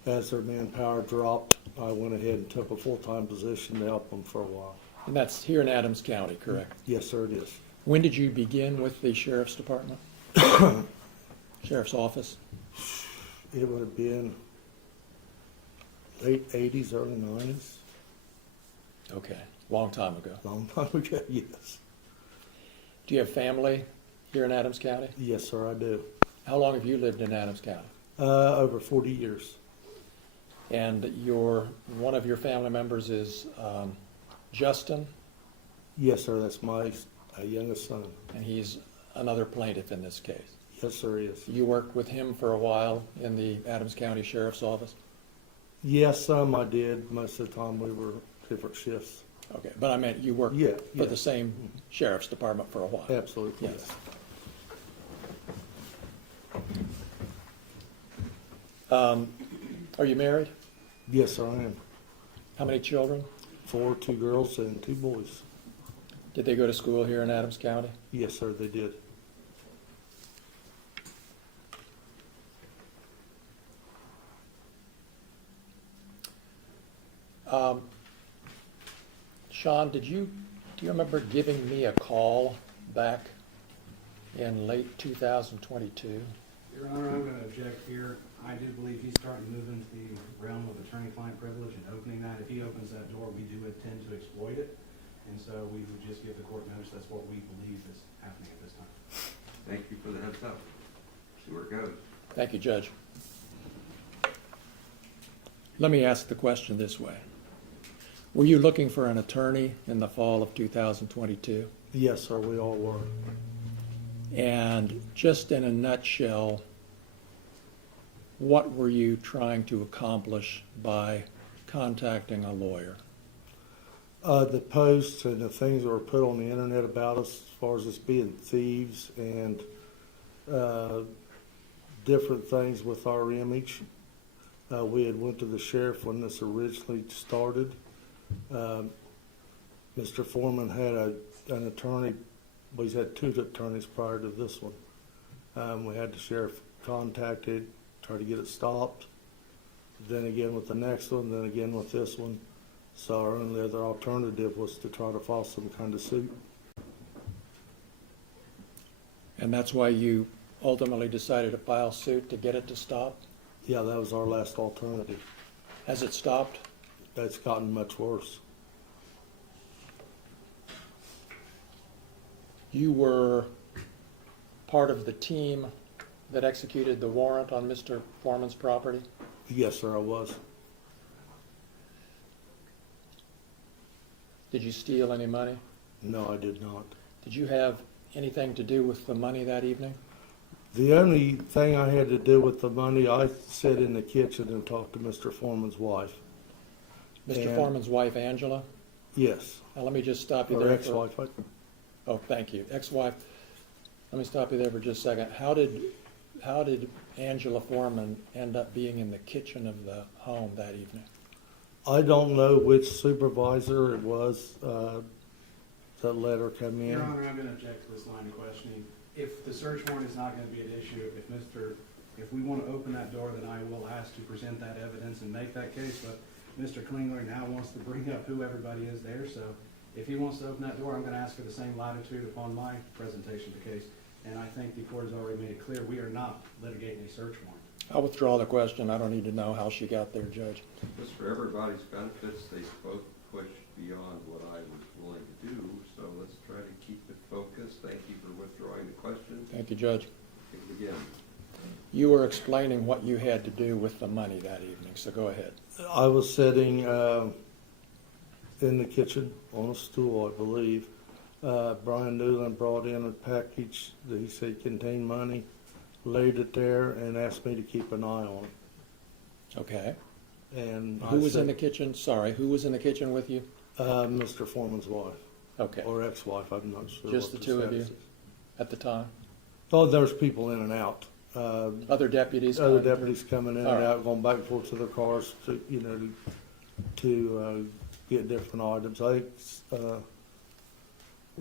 as their manpower dropped, I went ahead and took a full-time position to help them for a while. And that's here in Adams County, correct? Yes, sir, it is. When did you begin with the sheriff's department? Sheriff's office? It would have been late 80s, early 90s. Okay, long time ago. Long time ago, yes. Do you have family here in Adams County? Yes, sir, I do. How long have you lived in Adams County? Over 40 years. And one of your family members is Justin, Yes, sir, that's my youngest son. and he's another plaintiff in this case. Yes, sir, he is. You worked with him for a while in the Adams County Sheriff's Office? Yes, some I did. Most of the time we were different shifts. Okay, but I meant you worked Yeah, for yeah. the same sheriff's department for a while? Absolutely, Yes. yes. Are you married? Yes, sir, I am. How many children? 4, 2 girls and 2 boys. Did they go to school here in Adams County? Yes, sir, they did. Sean, do you remember giving me a call back in late 2022. Your Honor, I'm going to object here. I do believe he's starting to move into the realm of attorney-client privilege and opening that. If he opens that door, we do intend to exploit it. And so we would just give the court notice that's what we believe is happening at this time. Thank you for the heads up. See where it goes. Thank you, Judge. Let me ask the question this way. Were you looking for an attorney in the fall of 2022? Yes, sir, we all were. And just in a nutshell, what were you trying to accomplish by contacting a lawyer? The posts and the things that were put on the internet about us, as far as us being thieves and different things with our image. We had went to the sheriff when this originally started. Mr. Foreman had an attorney, well, he's had two attorneys prior to this one. We had the sheriff contacted, try to get it stopped. Then again with the next one, then again with this one. So our only other alternative was to try to file some kind of suit. And that's why you ultimately decided to file suit to get it to stop? Yeah, that was our last alternative. Has it stopped? It's gotten much worse. You were part of the team that executed the warrant on Mr. Foreman's property? Yes, sir, I was. Did you steal any money? No, I did not. Did you have anything to do with the money that evening? The only thing I had to do with the money, I sat in the kitchen and talked to Mr. Foreman's wife. Mr. And- Foreman's wife, Angela? Yes, Now, let me just stop you or there. ex-wife. Oh, thank you. Ex-wife, let me stop you there for just a second. How did Angela Foreman end up being in the kitchen of the home that evening? I don't know which supervisor it was that let her come in. Your Honor, I'm going to object to this line of questioning. If the search warrant is not going to be an issue, if we want to open that door, then I will ask to present that evidence and make that case. But Mr. Klingler now wants to bring up who everybody is there. So if he wants to open that door, I'm going to ask for the same latitude upon my presentation of the case. And I think the court has already made it clear we are not litigating a search warrant. I'll withdraw the question. I don't need to know how she got there, Judge. Just for everybody's benefits, they both pushed beyond what I was willing to do, so let's try to keep it focused. Thank you for withdrawing the question. Thank you, Judge. Take it again. You were explaining what you had to do with the money that evening, so go ahead. I was sitting in the kitchen on a stool, I believe. Brian Newland brought in a package that he said contained money, laid it there, and asked me to keep an eye on it. Okay. And Who was in the kitchen? Sorry, who was in the kitchen with you? Mr. Foreman's wife, Okay. or ex-wife, I'm not sure. Just what the two of you? status is. At the time? Oh, there's people in and out. Other deputies? Other coming through? deputies coming in All and right. out, going back and forth to their cars to, to get different items. I think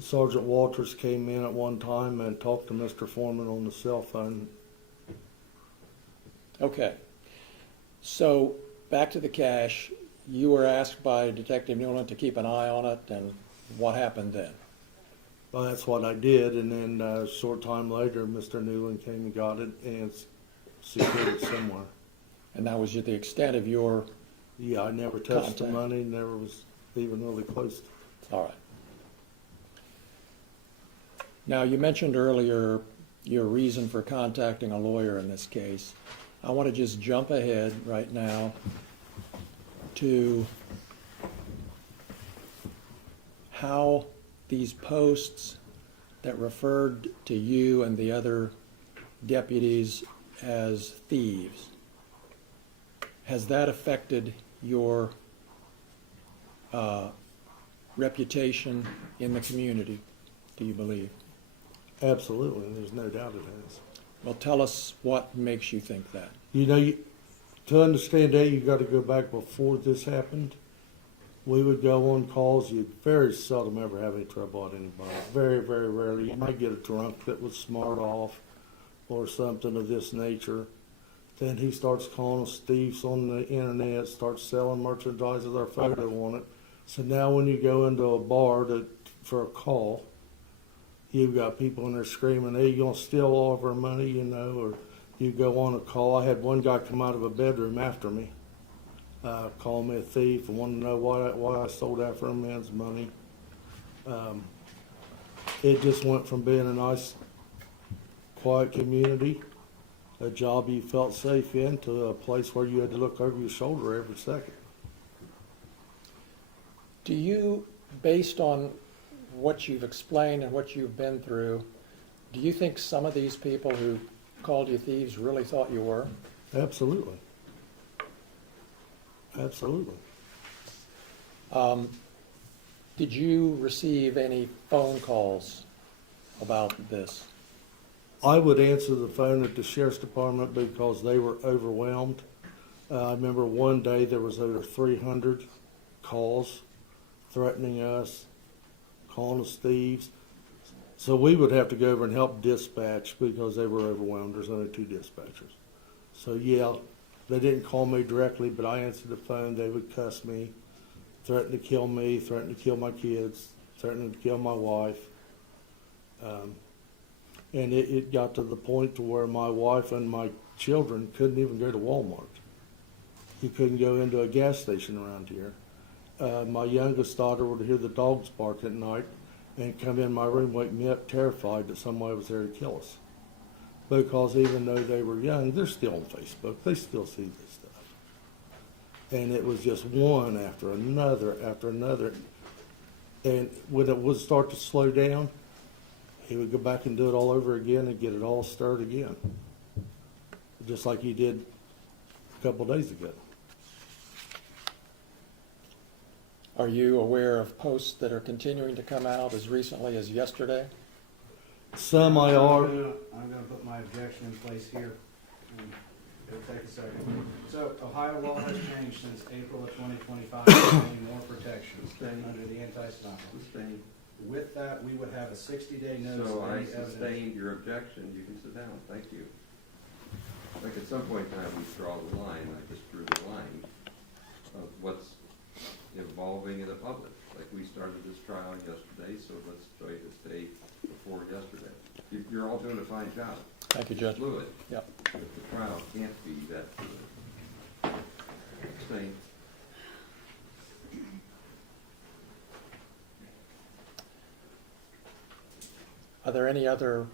Sergeant Walters came in at one time and talked to Mr. Foreman on the cell phone. Okay. So, back to the cash. You were asked by Detective Newland to keep an eye on it, and what happened then? Well, that's what I did, and then a short time later, Mr. Newland came and got it and secured it somewhere. And that was the extent of your... Yeah, I never touched the Contact. money, never was even really close to it. All right. Now, you mentioned earlier your reason for contacting a lawyer in this case. I want to just jump ahead right now to how these posts that referred to you and the other deputies as thieves, has that affected your reputation in the community, do you believe? Absolutely, there's no doubt it has. Well, tell us what makes you think that. To understand that, you got to go back before this happened. We would go on calls. You'd very seldom ever have any trouble at anybody. Very, very rarely. You might get a drunk that was smart off or something of this nature. Then he starts calling us thieves on the internet, starts selling merchandise with our photo on it. So now when you go into a bar for a call, you've got people in there screaming, hey, you gonna steal all of our money, you know, or you go on a call. I had one guy come out of a bedroom after me, called me a thief and wanted to know why I sold Afroman's money. It just went from being a nice, quiet community, a job you felt safe in, to a place where you had to look over your shoulder every second. Do you, based on what you've explained and what you've been through, do you think some of these people who called you thieves really thought you were? Absolutely. Absolutely. Did you receive any phone calls about this? I would answer the phone at the sheriff's department because they were overwhelmed. I remember one day there was over 300 calls threatening us, calling us thieves. So we would have to go over and help dispatch because they were overwhelmed. There's only 2 dispatchers. So yeah, they didn't call me directly, but I answered the phone. They would cuss me, threaten to kill me, threaten to kill my kids, threaten to kill my wife. And it got to the point to where my wife and my children couldn't even go to Walmart. You couldn't go into a gas station around here. My youngest daughter would hear the dogs bark at night and come in my room, wake me up terrified that somebody was there to kill us. Because even though they were young, they're still on Facebook. They still see this stuff. And it was just one after another after another. And when it would start to slow down, he would go back and do it all over again and get it all stirred again. Just like he did a couple days ago. Are you aware of posts that are continuing to come out as recently as yesterday? Some I are. I'm going to put my objection in place here. It'll take a second. So Ohio law has changed since April of 2025, providing more protections under the anti-stalking. Sustained. With that, we would have a 60-day notice So of I any evidence. sustained your objection. You can sit down. Thank you. Like at some point in time, we draw the line. I just drew the line of what's evolving in the public. Like we started this trial yesterday, so let's try to stay before yesterday. You're all doing a fine job. Thank you, Judge. Fluid. Yep. But the trial can't be that fluid. Stay. Are there any other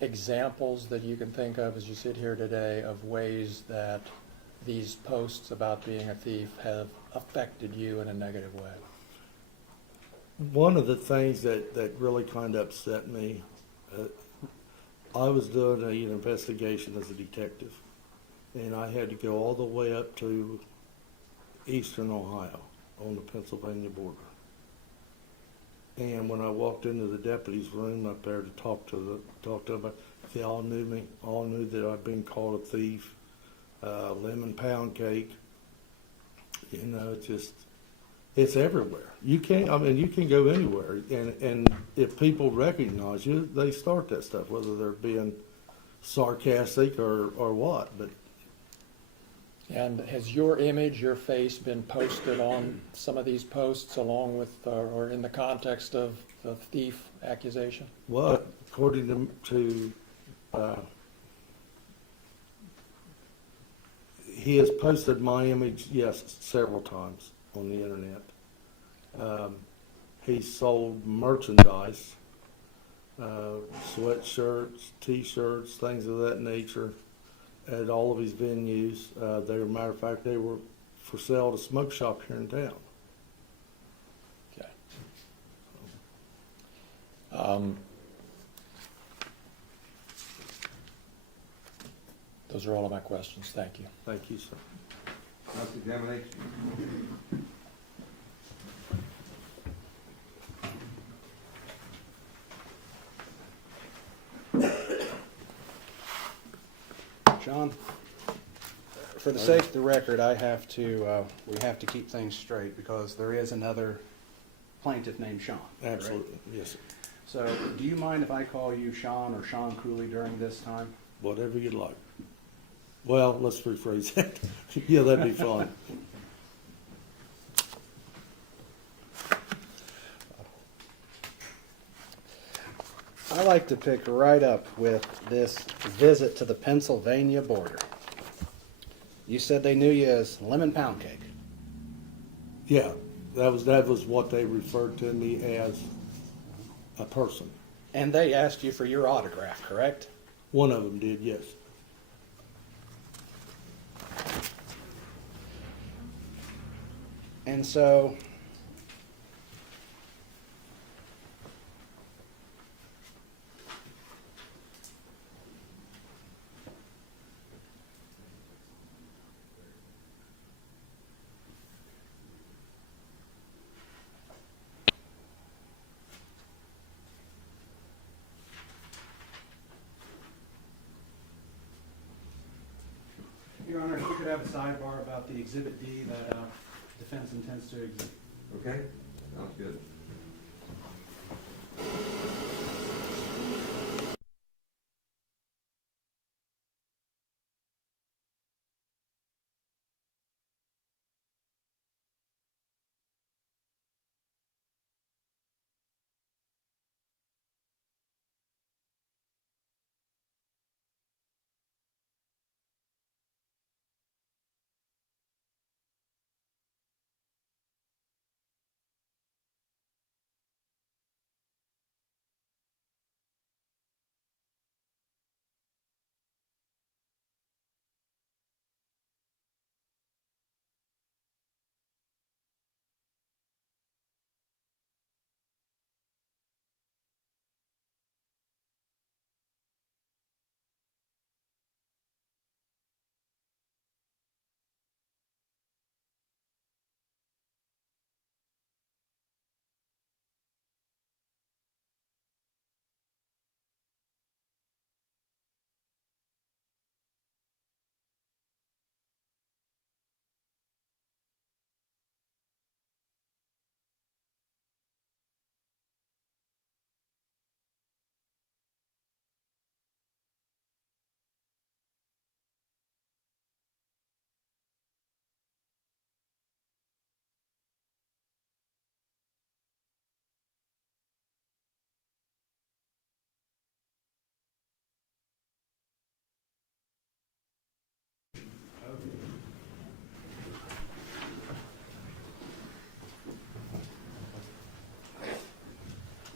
examples that you can think of as you sit here today of ways that these posts about being a thief have affected you in a negative way? One of the things that really kind of upset me, I was doing an investigation as a detective, and I had to go all the way up to eastern Ohio on the Pennsylvania border. And when I walked into the deputy's room up there to talk to them, they all knew me, all knew that I'd been called a thief, lemon pound cake. You know, it's everywhere. You can go anywhere, and if people recognize you, they start that stuff, whether they're being sarcastic or what. But And has your image, your face been posted on some of these posts along with or in the context of the thief accusation? well, according to he has posted my image, yes, several times on the internet. He sold merchandise, sweatshirts, T-shirts, things of that nature, at all of his venues. Matter of fact, they were for sale at a smoke shop here in town. Okay. Those are all of my questions. Thank you. Thank you, sir. Cross-examination. Sean, for the sake of the record, we have to keep things straight because there is another plaintiff named Sean. correct? Absolutely, yes, sir. So, do you mind if I call you Sean or Sean Cooley during this time? Whatever you'd like. Well, let's rephrase that. Yeah, that'd be fine. like to pick right up with this visit to the Pennsylvania border. You said they knew you as Lemon Pound Cake. Yeah, that was what they referred to me as, a person. And they asked you for your autograph, correct? One of them did, yes. And so, Your Honor, if we could have a sidebar about the Exhibit D that defense intends to exhibit. Okay, sounds good.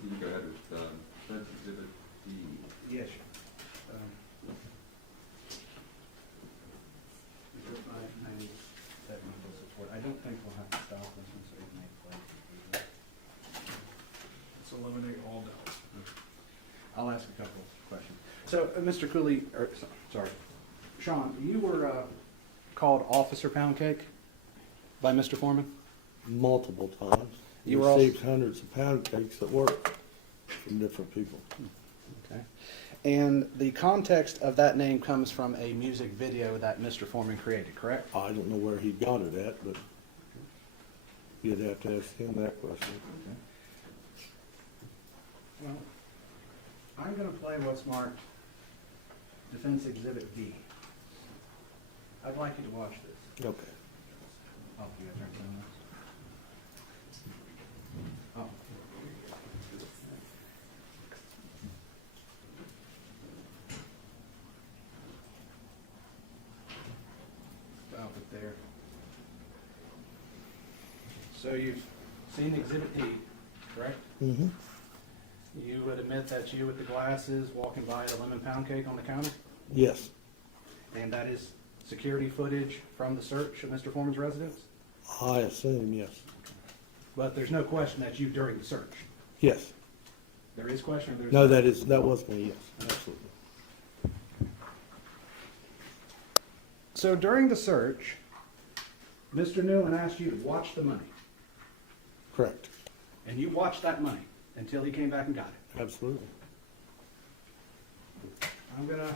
You can go ahead with defense exhibit D. Yes, sir. Technical support. I don't think we'll have to stop this one, so you can make play. Let's eliminate all doubt. I'll ask a couple of questions. So, Mr. Cooley, sorry, Sean, you were called Officer Pound Cake by Mr. Foreman? Multiple times. You were Received hundreds of pound cakes at work from different people. Okay. And the context of that name comes from a music video that Mr. Foreman created, correct? I don't know where he got it at, but you'd have to ask him that question. Well, I'm going to play what's marked Defense Exhibit V. I'd like you to watch this. Okay. Oh, you got to turn it on. Oh. Stop it there. So you've seen Exhibit D, correct? Mm-hmm. You would admit that's you with the glasses walking by the lemon pound cake on the counter? Yes. And that is security footage from the search of Mr. Foreman's residence? I assume, yes. But there's no question that's you during the search? Yes. There is question or there's No, that was me, yes, absolutely. So during the search, Mr. Newland asked you to watch the money, Correct. and you watched that money until he came back and got it. Absolutely. I'm gonna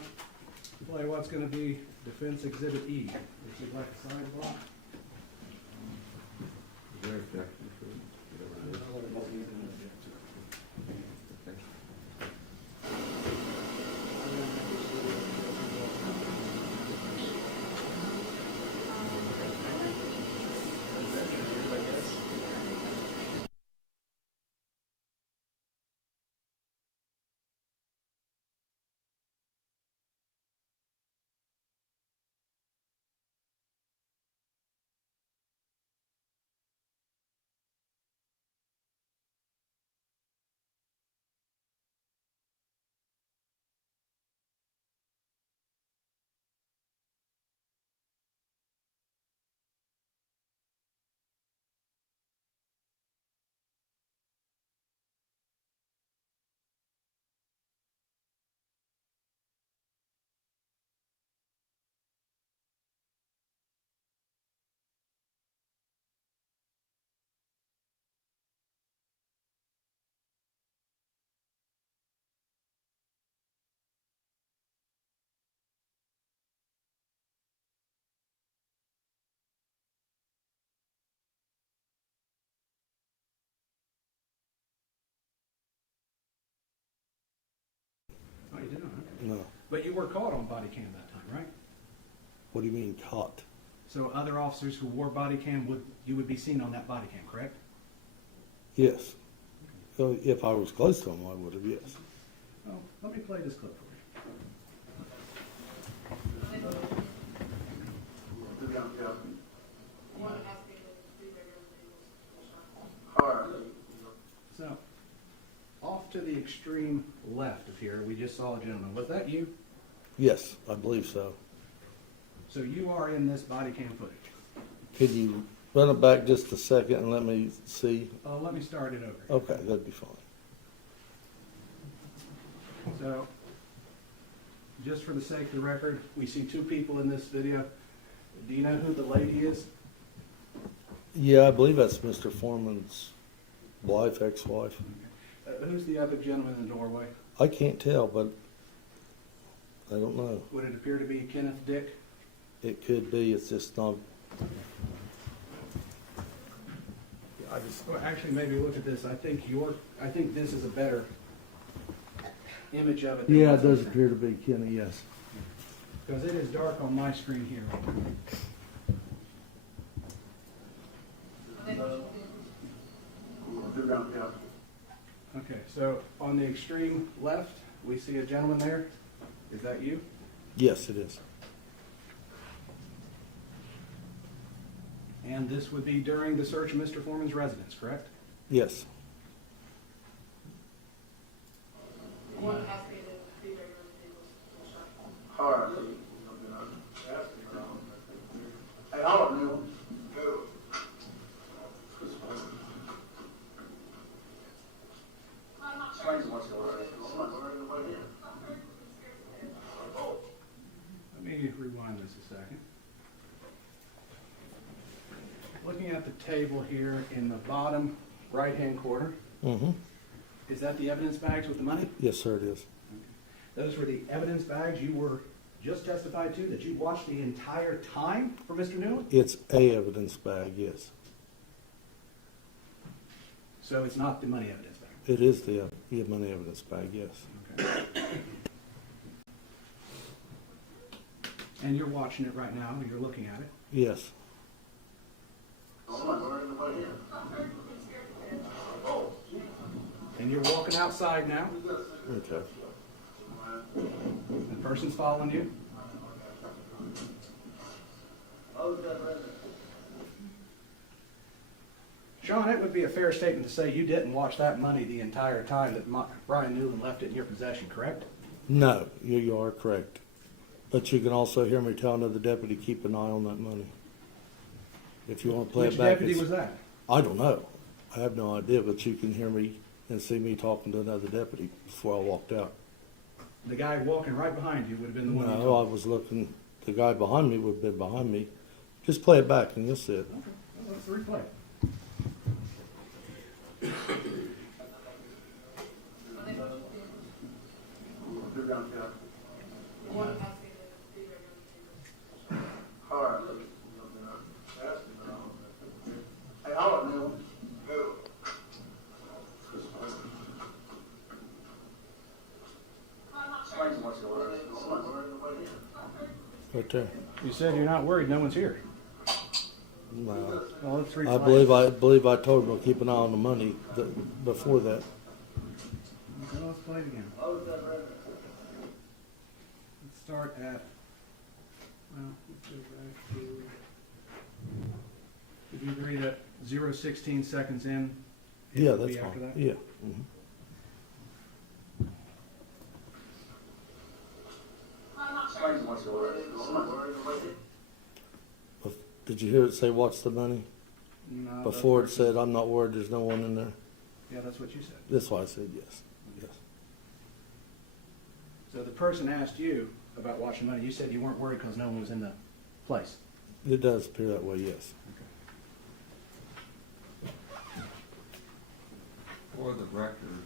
play what's gonna be Defense Exhibit E. This is like a sidebar. Is there objection to it? Whatever it is. But you were caught on body cam that time, right? What do you mean caught? So other officers who wore body cam, you would be seen on that body cam, correct? Yes. So if I was close to him, I would have, yes. Oh, let me play this clip for you. So, off to the extreme left of here, we just saw a gentleman. Was that you? Yes, I believe so. So you are in this body cam footage. Could you run it back just a second and let me see? Let me start it over. Okay, that'd be fine. So, just for the sake of the record, we see two people in this video. Do you know who the lady is? Yeah, I believe that's Mr. Foreman's wife, ex-wife. Who's the other gentleman in the doorway? I can't tell, but I don't know. Would it appear to be Kenneth Dick? It could be, it's just not. Well, actually, maybe look at this. I think this is a better image of it. than Yeah, it what's on does screen. appear to be Kenny, yes. Because it is dark on my screen here. Okay, so on the extreme left, we see a gentleman there. Is that you? Yes, it is. And this would be during the search of Mr. Foreman's residence, correct? Yes. Let me rewind this a second. Looking at the table here in the bottom right-hand corner, Mm-hmm. is that the evidence bags with the money? Yes, sir, it is. Those were the evidence bags you were just testified to, that you watched the entire time for Mr. Newland? It's a evidence bag, yes. So it's not the money evidence bag? It is the money evidence bag, yes. Okay. And you're watching it right now, you're looking at it? Yes. And you're walking outside now? Okay. The person's following you? Sean, it would be a fair statement to say you didn't watch that money the entire time that Brian Newland left it in your possession, correct? No, you are correct. But you can also hear me tell another deputy, keep an eye on that money. If you want to play Which it back. deputy was that? I don't know. I have no idea, but you can hear me and see me talking to another deputy before I walked out. The guy walking right behind you would have been the one you No, I told. was looking, the guy behind me would have been behind me. Just play it back and you'll see it. Okay, well, let's replay. Right there. You said you're not worried, no one's here. No. Well, let's replay. I believe I told him to keep an eye on the money before that. Okay, let's play it again. Let's start at, well, let's go back to, would you agree that 0:16 seconds in? it Yeah, would that's be after fine. that? Yeah. Mhm. Did you hear it say, "Watch the money"? No. Before it that's- said, "I'm not worried, there's no one in there." Yeah, that's what you said. That's why I said yes. Yes. So the person asked you about watching money, you said you weren't worried because no one was in the place. It does appear that way, yes. For the record,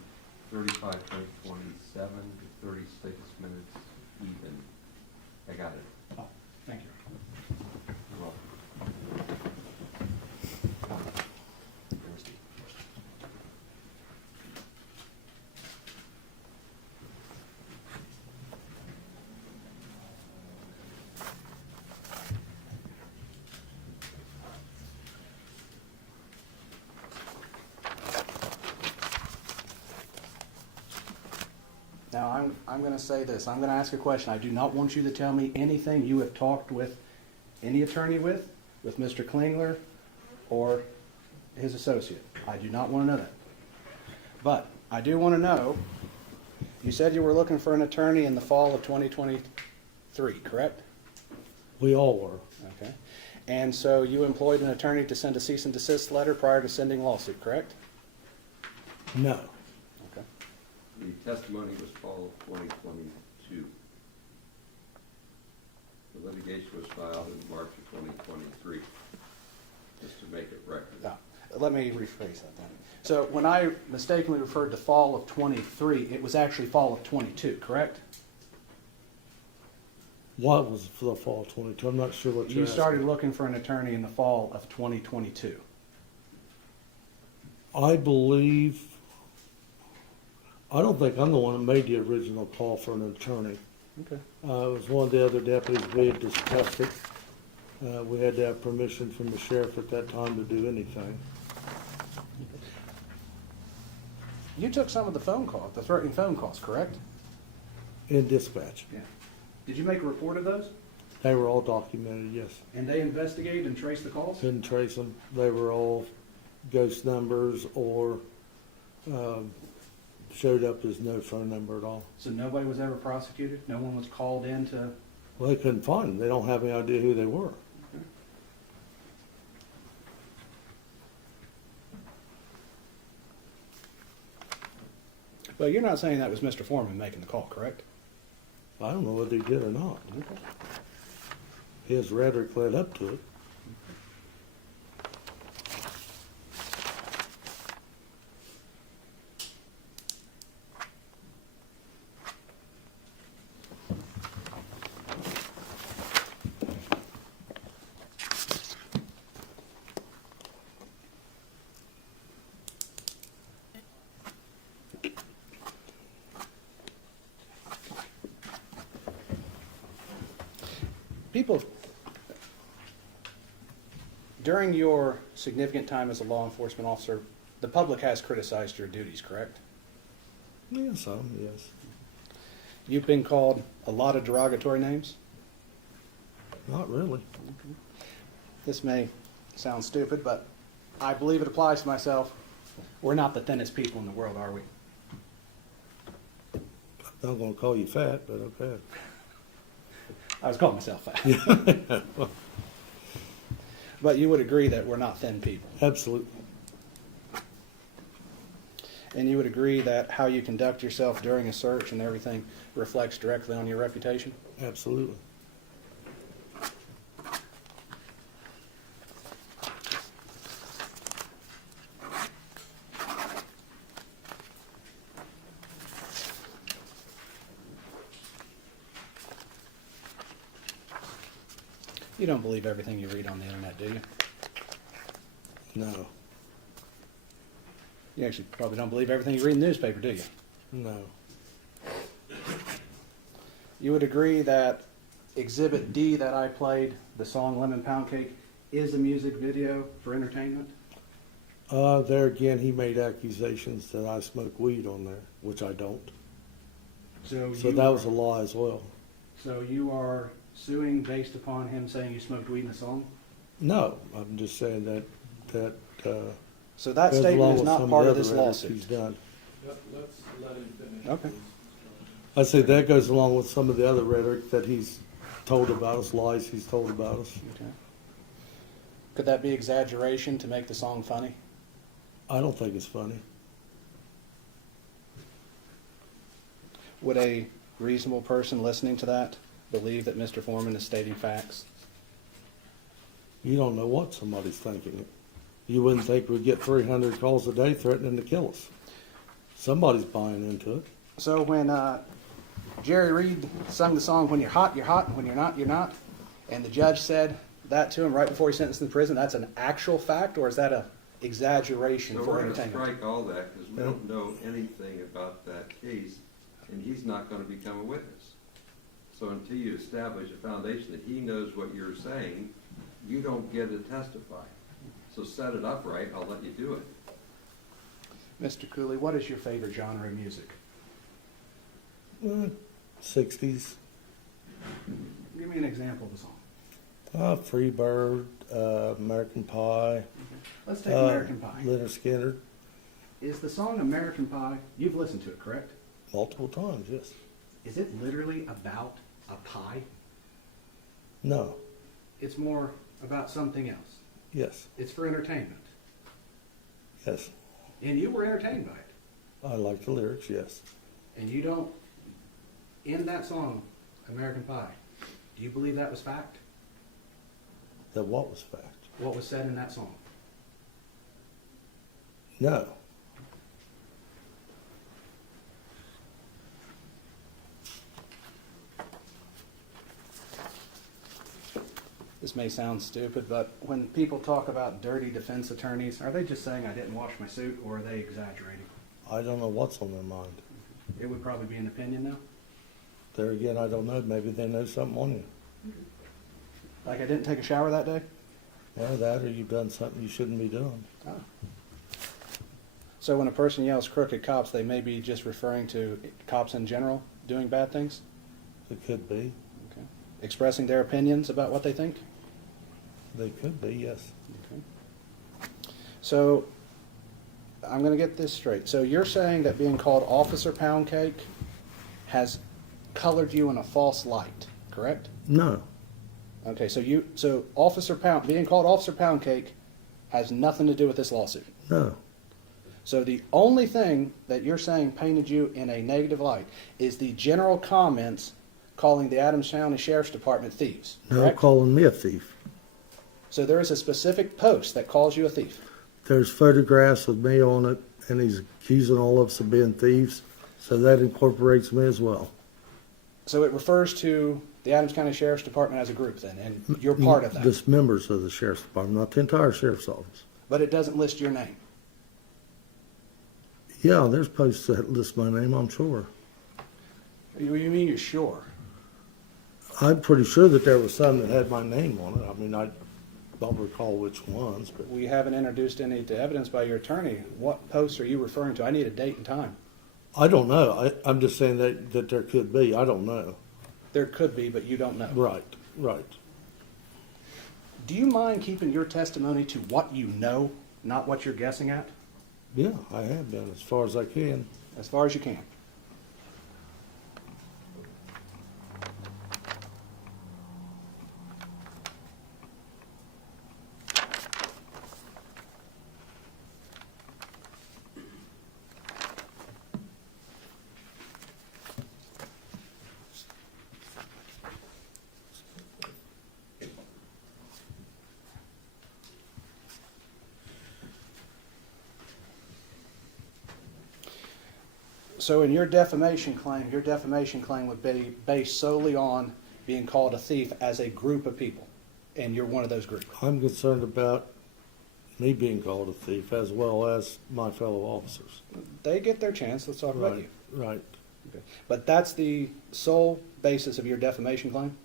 35.27 to 36 minutes even. I got it. Oh, thank you. You're welcome. I'm going to say this. I'm going to ask a question. I do not want you to tell me anything you have talked with any attorney with Mr. Klingler or his associate. I do not want to know that. But I do want to know, you said you were looking for an attorney in the fall of 2023, correct? We all were. Okay. And so you employed an attorney to send a cease and desist letter prior to sending lawsuit, correct? No. Okay. The testimony was fall of 2022. The litigation was filed in March of 2023, just to make it record. Let me rephrase that then. So when I mistakenly referred to fall of 23, it was actually fall of 22, correct? What was for the fall of 22? I'm not sure what you're You asking. started looking for an attorney in the fall of 2022. I believe, I don't think I'm the one that made the original call for an attorney. Okay. It was one of the other deputies. We had discussed it. We had to have permission from the sheriff at that time to do anything. You took some of the phone calls, the threatening phone calls, correct? In dispatch. Yeah. Did you make a report of those? They were all documented, yes. And they investigated and traced the calls? Couldn't trace them. They were all ghost numbers or showed up as no phone number at all. So nobody was ever prosecuted? No one was called in to... Well, they couldn't find them. They don't have any idea who they were. Well, you're not saying that was Mr. Foreman making the call, correct? I don't know whether he did or not. Okay. His rhetoric led up to it. People, during your significant time as a law enforcement officer, the public has criticized your duties, correct? Yeah, some, yes. You've been called a lot of derogatory names. Not really. This may sound stupid, but I believe it applies to myself. We're not the thinnest people in the world, are we? I'm not going to call you fat, but okay. I was calling myself fat. But you would agree that we're not thin people. Absolutely. And you would agree that how you conduct yourself during a search and everything reflects directly on your reputation? Absolutely. You don't believe everything you read on the internet, do you? No. You actually probably don't believe everything you read in the newspaper, do you? No. You would agree that Exhibit D that I played, the song Lemon Pound Cake, is a music video for entertainment? There again, he made accusations that I smoke weed on there, which I don't. So that was a lie as well. So you are suing based upon him saying you smoked weed in the song? No, I'm just saying that So that goes along statement is with not some part the of this other rhetoric lawsuit? he's done. Let's let him finish. Okay. I say that goes along with some of the other rhetoric that he's told about us, lies he's told about us. Okay. Could that be exaggeration to make the song funny? I don't think it's funny. Would a reasonable person listening to that believe that Mr. Foreman is stating facts? You don't know what somebody's thinking. You wouldn't think we'd get 300 calls a day threatening to kill us. Somebody's buying into it. So when Jerry Reed sung the song, "When you're hot, when you're not, you're not," and the judge said that to him right before he sentenced him to prison, that's an actual fact, or is that a exaggeration So for we're going to entertainment? strike all that because we don't know anything about that case, and he's not going to become a witness. So until you establish a foundation that he knows what you're saying, you don't get to testify. So set it up right, I'll let you do it. Mr. Cooley, what is your favorite genre of music? 60s. Give me an example of a song. Free Bird, American Pie. Let's take American Pie. Leonard Skinner. Is the song American Pie, you've listened to it, correct? Multiple times, yes. Is it literally about a pie? No. It's more about something else. Yes. It's for entertainment. Yes. And you were entertained by it. I like the lyrics, yes. And you don't, in that song, American Pie, do you believe that was fact? That what was fact? What was said in that song? No. This may sound stupid, but when people talk about dirty defense attorneys, are they just saying I didn't wash my suit, or are they exaggerating? I don't know what's on their mind. It would probably be an opinion now. There again, I don't know. Maybe they know something on you. Like I didn't take a shower that day? Yeah, that or you've done something you shouldn't be doing. Oh. So when a person yells crooked cops, they may be just referring to cops in general doing bad things? It could be. Okay. Expressing their opinions about what they think? They could be, yes. Okay. So I'm going to get this straight. So you're saying that being called Officer Pound Cake has colored you in a false light, correct? No. Okay, so Officer Pound, being called Officer Pound Cake has nothing to do with this lawsuit. No. So the only thing that you're saying painted you in a negative light is the general comments calling the Adams County Sheriff's Department thieves, No correct? calling me a thief. So there is a specific post that calls you a thief. There's photographs with me on it, and he's accusing all of us of being thieves. So that incorporates me as well. So it refers to the Adams County Sheriff's Department as a group then, and you're part of that. Just members of the sheriff's department, not the entire sheriff's office. But it doesn't list your name. Yeah, there's posts that list my name, I'm sure. You mean you're sure? I'm pretty sure that there was some that had my name on it. I mean, I don't recall which ones, but We haven't introduced any to evidence by your attorney. What posts are you referring to? I need a date and time. I don't know. I'm just saying that there could be. I don't know. There could be, but you don't know. Right, right. Do you mind keeping your testimony to what you know, not what you're guessing at? Yeah, I have been as far as I can. As far as you can. So in your defamation claim would be based solely on being called a thief as a group of people, and you're one of those groups. I'm concerned about me being called a thief as well as my fellow officers. They get their chance. Let's talk about you. Right. Okay. But that's the sole basis of your defamation claim?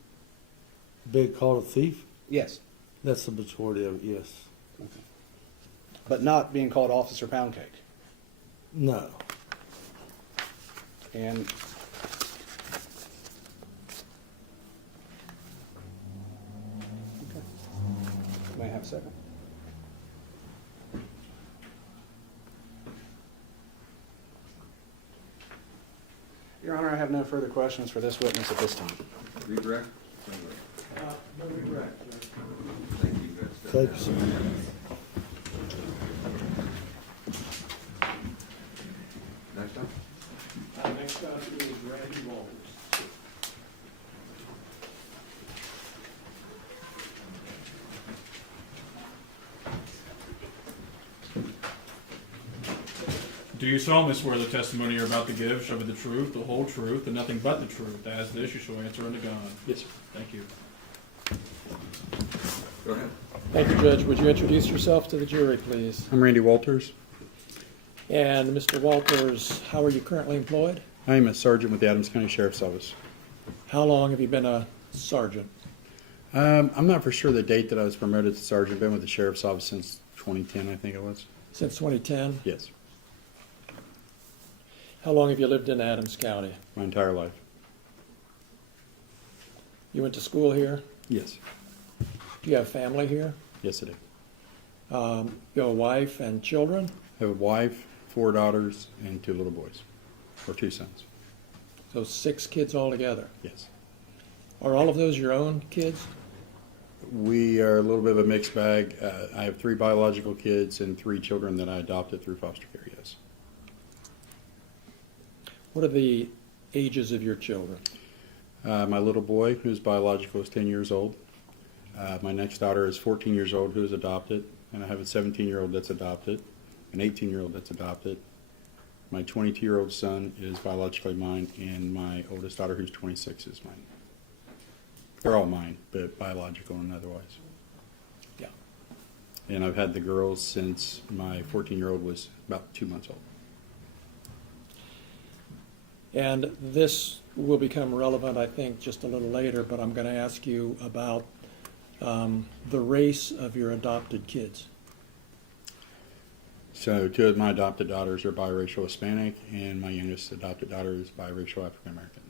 Being called a thief? Yes. That's the majority of it, yes. But not being called Officer Pound Cake. No. And may I have a second? Your Honor, I have no further questions for this witness at this time. Redirect? No regret, Judge. Thank you, Judge. Thank you, sir. Next up? Next up is Randy Walters. Do you solemnly swear the testimony you're about to give shall be the truth, the whole truth, and nothing but the truth? As this, you shall answer unto God. Yes, sir. Thank you. Go ahead. Thank you, Judge. Would you introduce yourself to the jury, please? I'm Randy Walters. And Mr. Walters, how are you currently employed? I am a sergeant with the Adams County Sheriff's Office. How long have you been a sergeant? I'm not for sure the date that I was promoted to sergeant. Been with the Sheriff's Office since 2010, I think it was. Since 2010? Yes. How long have you lived in Adams County? My entire life. You went to school here? Yes. Do you have family here? Yes, I do. You have a wife and children? I have a wife, 4 daughters, and 2 little boys, or 2 sons. So 6 kids altogether. Yes. Are all of those your own kids? We are a little bit of a mixed bag. I have 3 biological kids and 3 children that I adopted through foster care, yes. What are the ages of your children? My little boy, who's biological, is 10 years old. My next daughter is 14 years old, who is adopted. And I have a 17-year-old that's adopted, an 18-year-old that's adopted. My 22-year-old son is biologically mine, and my oldest daughter, who's 26, is mine. They're all mine, but biological and otherwise. Yeah. And I've had the girls since my 14-year-old was about 2 months old. And this will become relevant, I think, just a little later, but I'm going to ask you about the race of your adopted kids. So 2 of my adopted daughters are biracial Hispanic, and my youngest adopted daughter is biracial African American.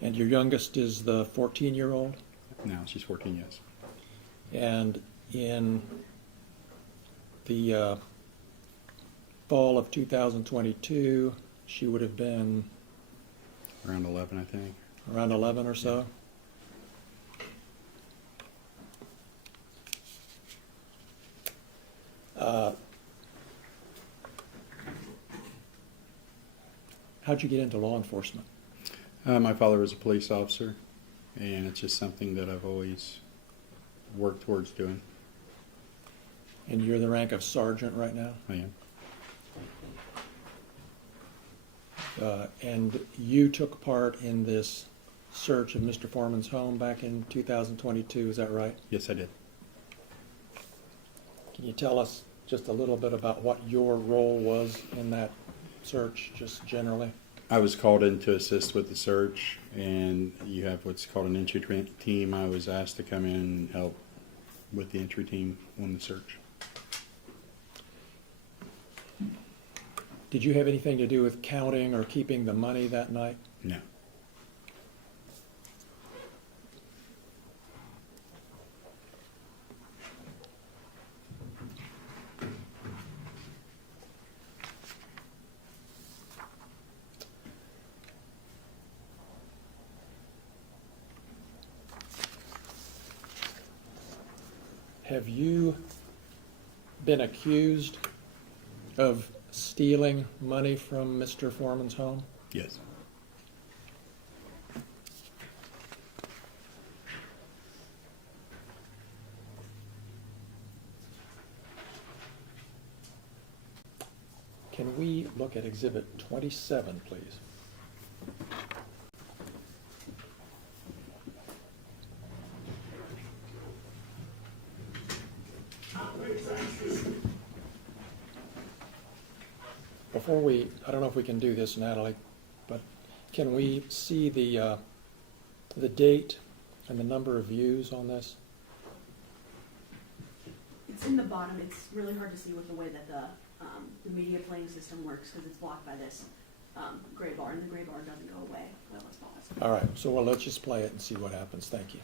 And your youngest is the 14-year-old? Now she's 14, yes. And in the fall of 2022, she would have been Around 11, I think. around 11 or so? How'd you get into law enforcement? My father was a police officer, and it's just something that I've always worked towards doing. And you're the rank of sergeant right now? I am. And you took part in this search of Mr. Foreman's home back in 2022, is that right? Yes, I did. Can you tell us just a little bit about what your role was in that search, just generally? I was called in to assist with the search, and you have what's called an entry team. I was asked to come in and help with the entry team on the search. Did you have anything to do with counting or keeping the money that night? No. Have you been accused of stealing money from Mr. Foreman's home? Yes. Can we look at Exhibit 27, please? Before I don't know if we can do this, Natalie, but can we see the date and the number of views on this? It's in the bottom. It's really hard to see with the way that the media playing system works because it's blocked by this gray bar, and the gray bar doesn't go away. Well, let's pause. All right, so let's just play it and see what happens. Thank you.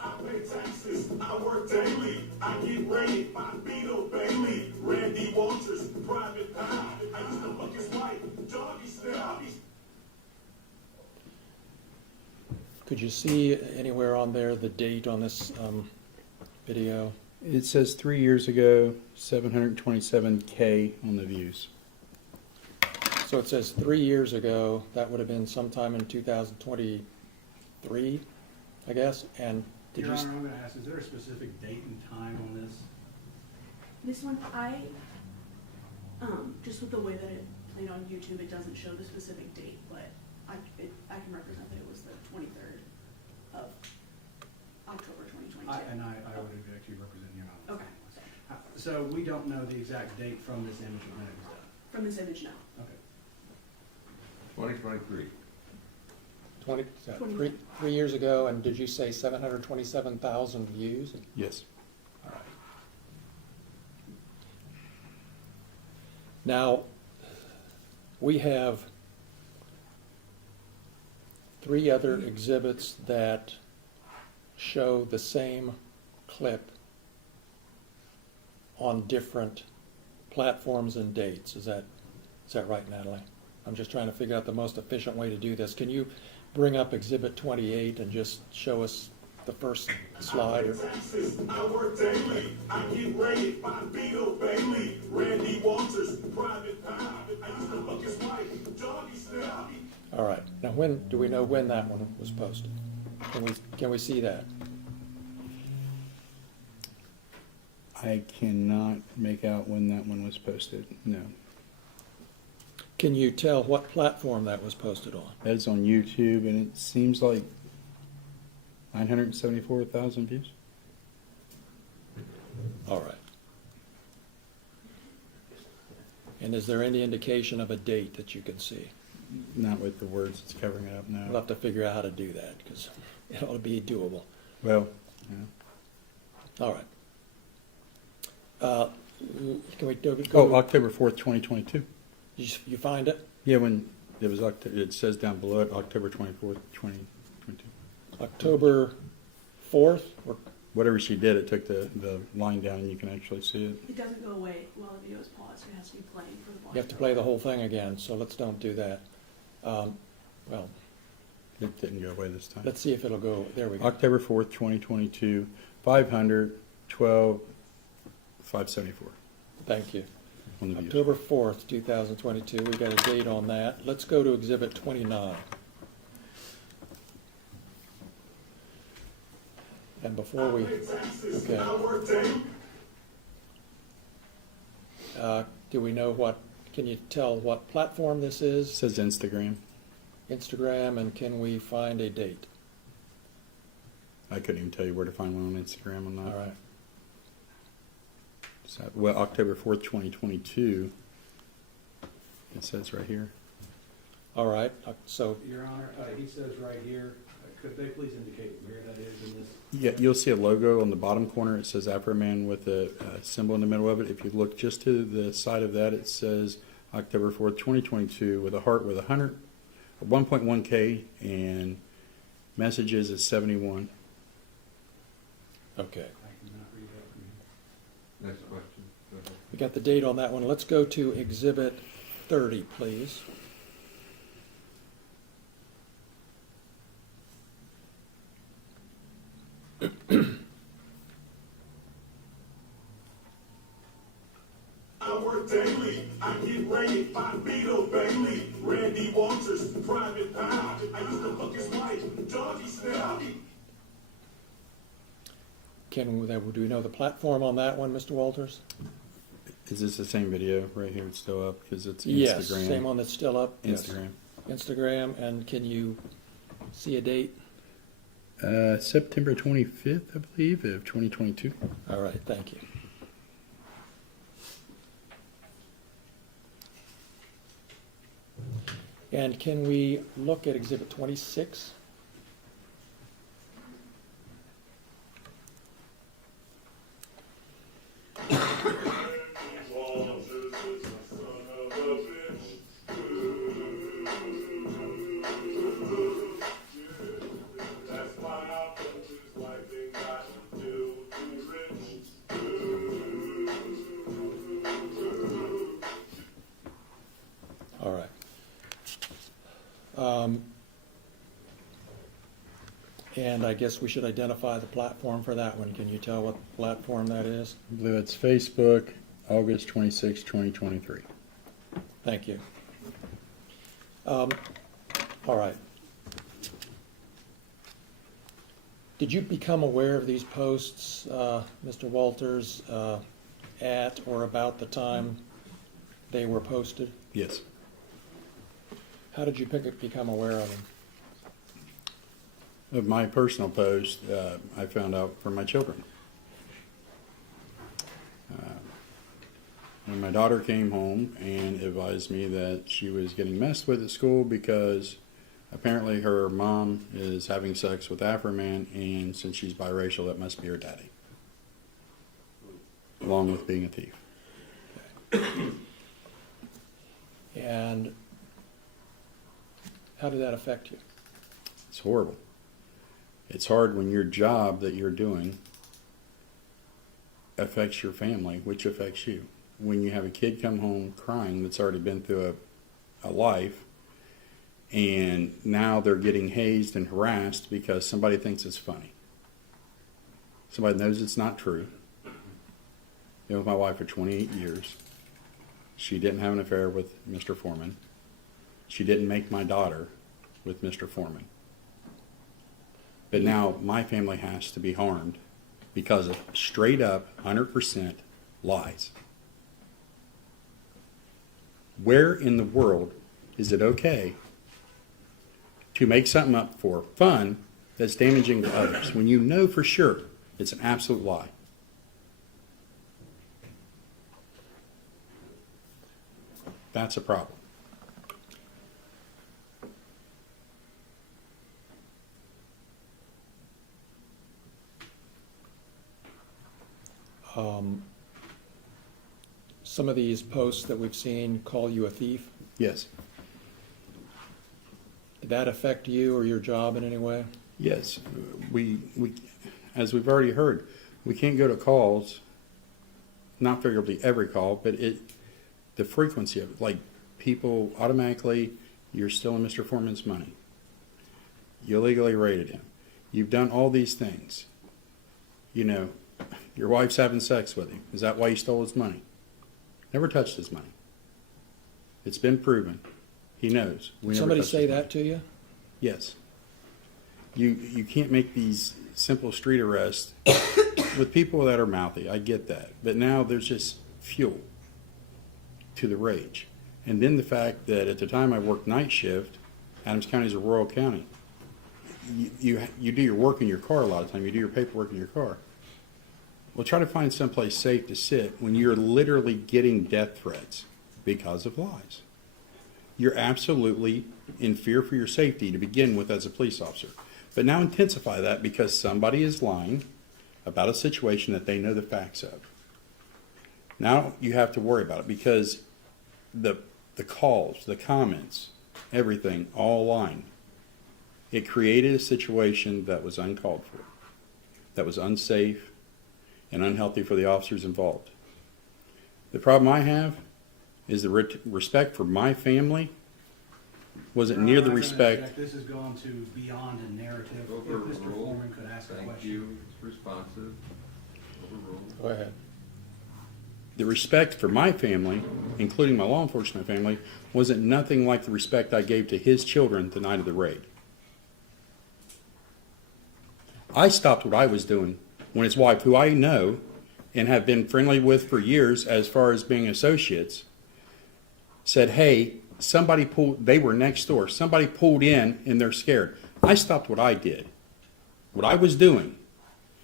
I pay taxes, I work daily, I get raid by Beto Bailey, Randy Walters, Private Eye, I used to fuck his wife, doggy style. Could you see anywhere on there the date on this video? It says 3 years ago, 727K on the views. So it says 3 years ago, that would have been sometime in 2023, I guess, and did Your you... Honor, I'm going to ask, is there a specific date and time on this? This one, just with the way that it played on YouTube, it doesn't show the specific date, but I can represent that it was the 23rd of October 2022. I would object to you representing Your Honor. Okay. So we don't know the exact date from this image of when it was done? From this image, no. Okay. 2023. 3 years ago, and did you say 727,000 views? Yes. All right. Now, we have 3 other exhibits that show the same clip on different platforms and dates. Is that right, Natalie? I'm just trying to figure out the most efficient way to do this. Can you bring up Exhibit 28 and just show us the first slide? Taxes, I work daily. I get rated by Beto Bailey, Randy Walters, Private Pie. I used to fuck his wife, Doggy Style. All right. Now, do we know when that one was posted? Can we see that? I cannot make out when that one was posted. No. Can you tell what platform that was posted on? That is on YouTube, and it seems like 974,000 views. All right. And is there any indication of a date that you can see? Not with the words it's covering it up now. We'll have to figure out how to do that because it ought to be doable. Well, yeah. All right. Can we go? October 4th, 2022. You find it? Yeah, when it was it says down below it, October 24th, 2022. October 4th? Or Whatever she did, it took the line down and you can actually see it. It doesn't go away while the video is paused. It has to be playing for the volume. you have to play the whole thing again, so let's don't do that. Well, It didn't go away this time. let's see if it'll go. There we go. October 4th, 2022, 512, 574. Thank you. On the views. October 4th, 2022. We got a date on that. Let's go to Exhibit 29. And before we, okay. Do we know what? Can you tell what platform this It is? says Instagram. Instagram, and can we find a date? I couldn't even tell you where to find one on Instagram on that. All right. So, well, October 4th, 2022. It says right here. All right. So Your Honor, he says right here, could they please indicate where that is in this? Yeah, you'll see a logo on the bottom corner. It says Afroman with a symbol in the middle of it. If you look just to the side of that, it says October 4th, 2022 with a heart with 1.1K and messages is 71. okay. I cannot read that from you. Next question. Go ahead. We got the date on that one. Let's go to Exhibit 30, please. I work daily. I get rated by Beto Bailey, Randy Walters, Private Pie. I used to fuck his wife, Doggy Style. Do we know the platform on that one, Mr. Walters? Is this the same video right here? It's still up because it's Instagram. Yes, same one that's still up. Instagram. Yes. Instagram, and can you see a date? September 25th, I believe, of 2022. All right, thank you. And can we look at Exhibit 26? All right. And I guess we should identify the platform for that one. Can you tell what platform that is? I believe it's Facebook, August 26, 2023. Thank you. All right. Did you become aware of these posts, Mr. Walters, at or about the time they were posted? Yes. How did you become aware of them? Of my personal post, I found out from my children. When my daughter came home and advised me that she was getting messed with at school because apparently her mom is having sex with Afroman, and since she's biracial, that must be her daddy, along with being a thief. And how did that affect you? It's horrible. It's hard when your job that you're doing affects your family, which affects you. When you have a kid come home crying that's already been through a life, and now they're getting hazed and harassed because somebody thinks it's funny. Somebody knows it's not true. Been with my wife for 28 years. She didn't have an affair with Mr. Foreman. She didn't make my daughter with Mr. Foreman. But now my family has to be harmed because of straight up 100% lies. Where in the world is it okay to make something up for fun that's damaging to others when you know for sure it's an absolute lie? That's a problem. Some of these posts that we've seen call you a thief. Yes. Did that affect you or your job in any way? Yes. We as we've already heard, we can't go to calls, not figuratively every call, but the frequency of it, like people automatically, you're stealing Mr. Foreman's money. You illegally raided him. You've done all these things. You know, your wife's having sex with him. Is that why you stole his money? Never touched his money. It's been proven. He knows. Did somebody say that to you? Yes. You can't make these simple street arrests with people that are mouthy. I get that. But now there's just fuel to the rage. And then the fact that at the time I worked night shift, Adams County is a rural county. You do your work in your car a lot of time. You do your paperwork in your car. Well, try to find someplace safe to sit when you're literally getting death threats because of lies. You're absolutely in fear for your safety to begin with as a police officer. But now intensify that because somebody is lying about a situation that they know the facts of. Now you have to worry about it because the calls, the comments, everything, all lying. It created a situation that was uncalled for, that was unsafe and unhealthy for the officers involved. The problem I have is the respect for my family wasn't near the respect. This has gone to beyond a narrative. If Mr. Foreman could ask a question. Thank you, it's responsive. Overruled. Go ahead. The respect for my family, including my law enforcement family, wasn't nothing like the respect I gave to his children the night of the raid. I stopped what I was doing when his wife, who I know and have been friendly with for years as far as being associates, said, hey, they were next door, somebody pulled in and they're scared. I stopped what I did, what I was doing,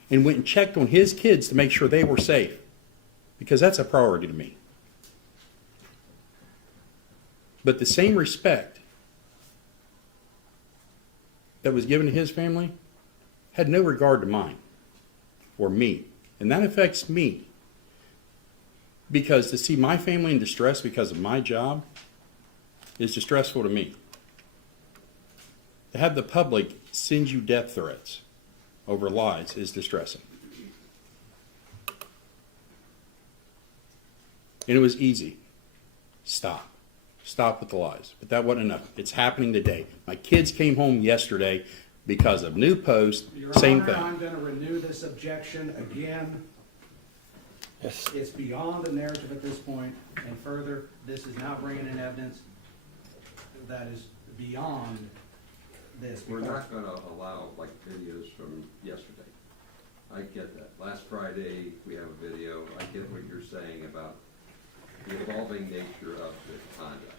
and went and checked on his kids to make sure they were safe, because that's a priority to me. But the same respect that was given to his family had no regard to mine or me. And that affects me. Because to see my family in distress because of my job is distressful to me. To have the public send you death threats over lies is distressing. And it was easy. Stop. Stop with the lies. But that wasn't enough. It's happening today. My kids came home yesterday because of new posts, Your same Honor, thing. I'm going to renew this objection again. Yes. It's beyond the narrative at this point, and further, this is now bringing in evidence that is beyond this. We're not gonna allow like videos from yesterday. I get that. Last Friday, we have a video. I get what you're saying about the evolving nature of the conduct.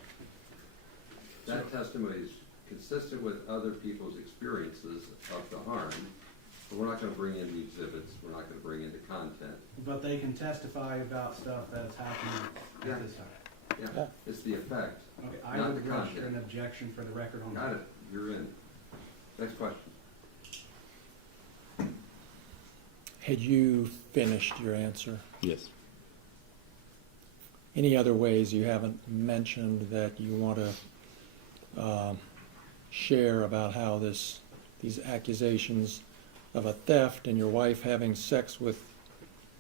That testimony is consistent with other people's experiences of the harm, but we're not gonna bring in the exhibits, we're not gonna bring in the content. But they can testify about stuff that's happening Yeah. at this time. Yeah, it's the effect, Okay, I not would the register an content. objection for the record on Got that. it, you're in. Next question. Had you finished your answer? Yes. any other ways you haven't mentioned that you want to share about how these accusations of a theft and your wife having sex with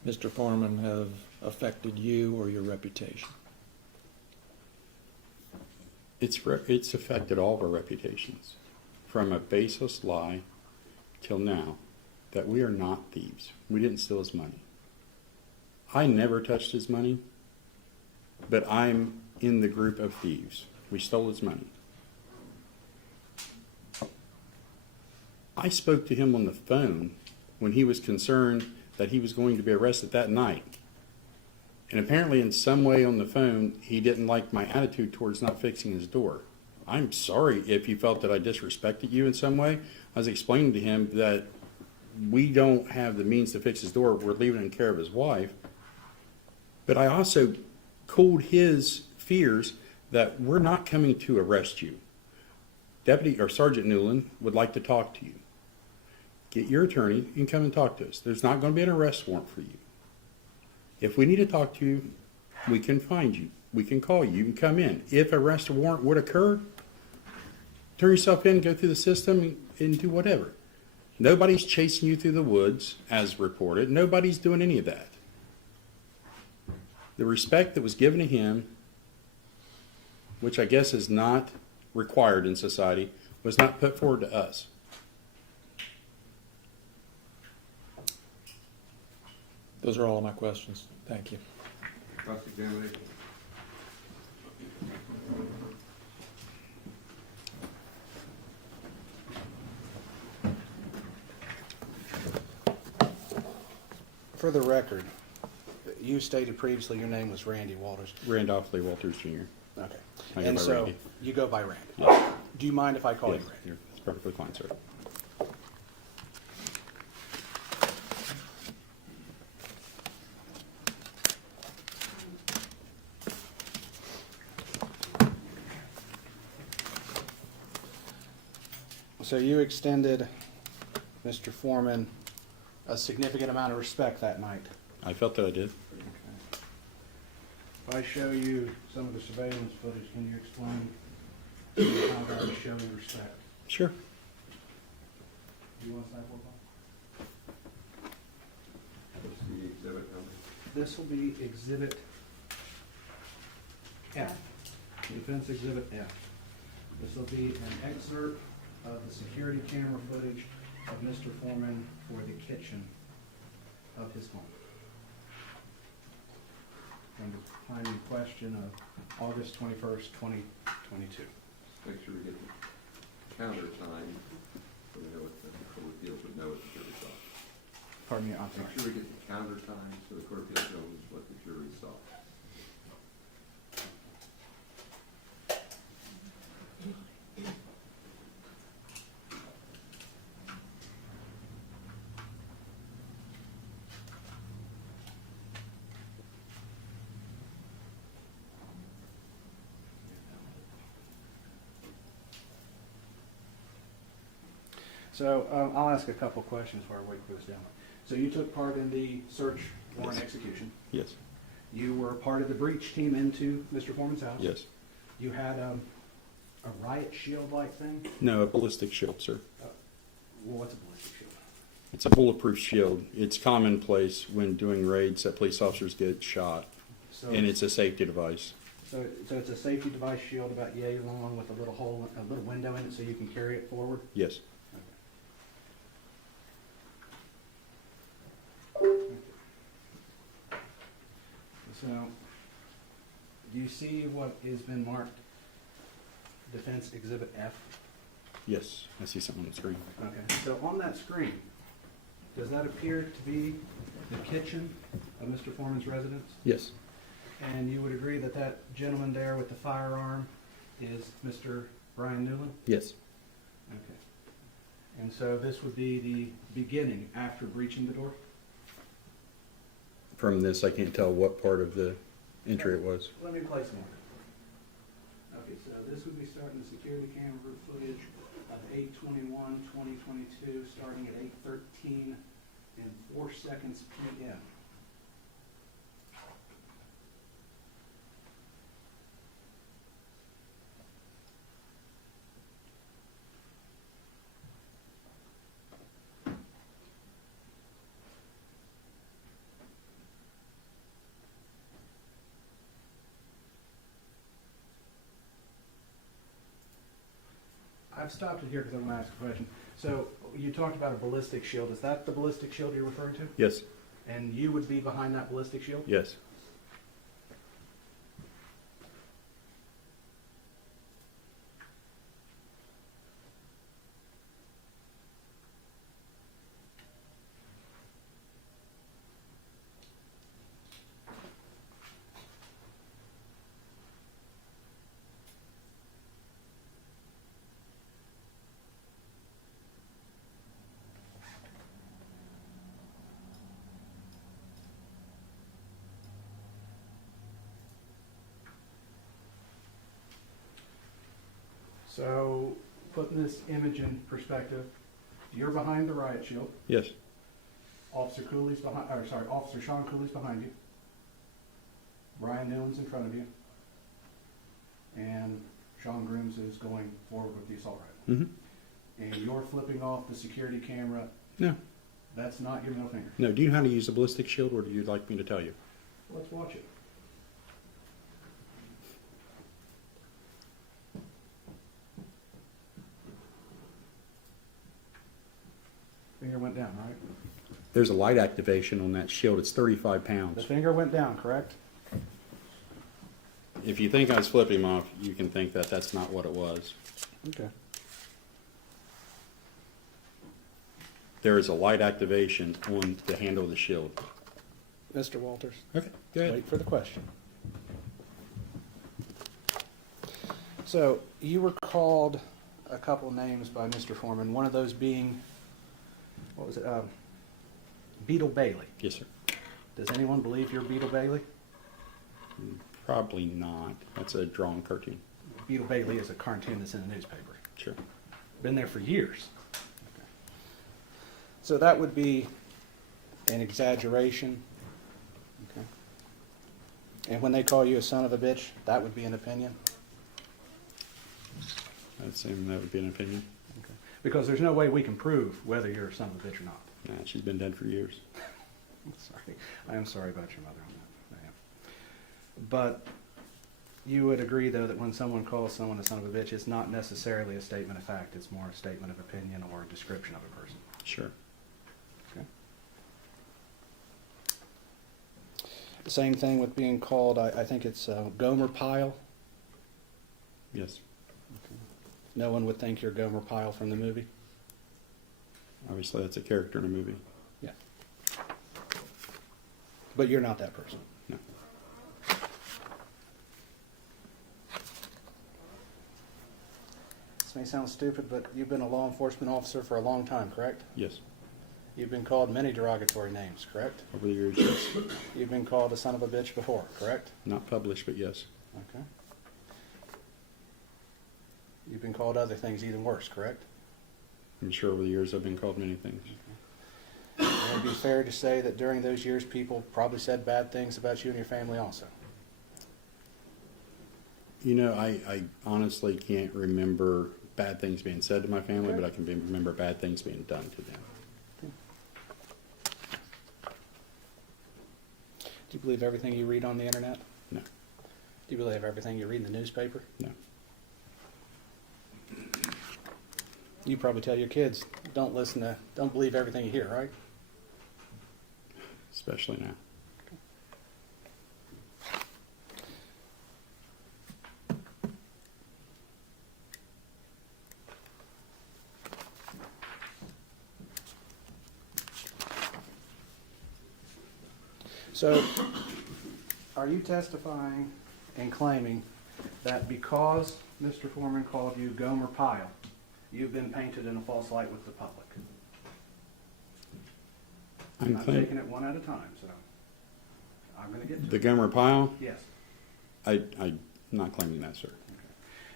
Mr. Foreman have affected you or your reputation? It's affected all of our reputations, from a baseless lie till now, that we are not thieves. We didn't steal his money. I never touched his money, but I'm in the group of thieves. We stole his money. I spoke to him on the phone when he was concerned that he was going to be arrested that night. And apparently in some way on the phone, he didn't like my attitude towards not fixing his door. I'm sorry if you felt that I disrespected you in some way. I was explaining to him that we don't have the means to fix his door. We're leaving it in care of his wife. But I also cooled his fears that we're not coming to arrest you. Deputy or Sergeant Newland would like to talk to you. Get your attorney and come and talk to us. There's not going to be an arrest warrant for you. If we need to talk to you, we can find you. We can call you. You can come in. If an arrest warrant would occur, turn yourself in, go through the system, and do whatever. Nobody's chasing you through the woods, as reported. Nobody's doing any of that. The respect that was given to him, which I guess is not required in society, was not put forward to us. Those are all of my questions. Thank you. Cross-examination. For the record, you stated previously your name was Randy Walters. Randolph Lee Walters, Jr. Okay. I go And by so Randy. you go by Randy. Yes. Do you mind if I call Yes, you Randy? it's perfectly fine, sir. So you extended Mr. Foreman a significant amount of respect that night. I felt that I did. If I show you some of the surveillance footage, can you explain how that is showing respect? Sure. Do you want to cycle What's the exhibit number? This will be Exhibit F, Defense Exhibit F. This will be an excerpt of the security camera footage of Mr. Foreman for the kitchen of his home. From the time in question of August 21st, 2022. Make sure we get the counter time, so we know what the Court of Appeals would know what the jury saw. Pardon me, I'm sorry. Make sure we get the counter time, so the Court of Appeals knows what the jury saw. So I'll ask a couple questions while I wait for this down. So you took part in the search warrant Yes. execution. Yes. You were part of the breach team into Mr. Foreman's house. Yes. You had a riot shield-like thing. No, a ballistic shield, sir. Well, what's a ballistic shield? It's a bulletproof shield. It's commonplace when doing raids that police officers get shot, So, and it's a safety device. so it's a safety device shield about yay long with a little hole, a little window in it, so you can carry it forward. Yes. So, do you see what has been marked Defense Exhibit F? Yes. I see something on the screen. Okay, so on that screen, does that appear to be the kitchen of Mr. Foreman's residence? Yes. And you would agree that that gentleman there with the firearm is Mr. Brian Newland? Yes. Okay. And so this would be the beginning after breaching the door? From this, I can't tell what part of the entry it was. Let me place more. Okay, so this would be starting the security camera footage of 8/21/2022, starting at 8:13 and 4 seconds p.m. I've stopped it here because I'm going to ask a question. So you talked about a ballistic shield. Is that the ballistic shield you're referring to? Yes, And you would be behind that ballistic shield? yes. So putting this image in perspective, you're behind the riot shield. Yes. Officer Officer Sean Cooley's behind you. Brian Newland's in front of you. And Sean Grooms is going forward with the assault rifle. Mm-hmm. And you're flipping off the security camera. No. That's not your middle finger. No, do you know how to use a ballistic shield, or do you like me to tell you? Let's watch it. Finger went down, right? There's a light activation on that shield. It's 35 The pounds. finger went down, correct? If you think I was flipping him off, you can think that that's not what it was. Okay. There is a light activation on the handle of the shield. Mr. Walters, Okay, go ahead. wait for the question. So you were called a couple of names by Mr. Foreman, one of those being, what was it, Beetle Bailey. Yes, sir. Does anyone believe you're Beetle Bailey? Probably not. That's a drawn cartoon. Beetle Bailey is a cartoon that's in the newspaper. Sure. Been there for years. Okay. So that would be an exaggeration. Okay. And when they call you a son of a bitch, that would be an opinion. I'd say that would be an opinion. Okay. Because there's no way we can prove whether you're a son of a bitch or not. Nah, she's been dead for years. I'm sorry. I am sorry about your mother on that. I am. But you would agree, though, that when someone calls someone a son of a bitch, it's not necessarily a statement of fact. It's more a statement of opinion or a description of a person. Sure. Okay. The same thing with being called, I think it's Gomer Pyle. Yes. No one would think you're Gomer Pyle from the movie? Obviously, that's a character in a movie. Yeah. But you're not that person. No. This may sound stupid, but you've been a law enforcement officer for a long time, correct? Yes. You've been called many derogatory names, correct? Over the years, yes. You've been called a son of a bitch before, correct? Not published, but yes. Okay. You've been called other things even worse, correct? I'm sure over the years I've been called many things. And it'd be fair to say that during those years, people probably said bad things about you and your family also. You know, I honestly can't remember bad things being said to my family, but I can remember bad things being done to them. Do you believe everything you read on the internet? No. Do you believe everything you read in the newspaper? No. You probably tell your kids, don't believe everything you hear, right? Especially now. So, are you testifying and claiming that because Mr. Foreman called you Gomer Pyle, you've been painted in a false light with the public? I'm not taking it one at a time, so I'm going to get to The it. Gomer Pyle? Yes. I'm not claiming that, sir.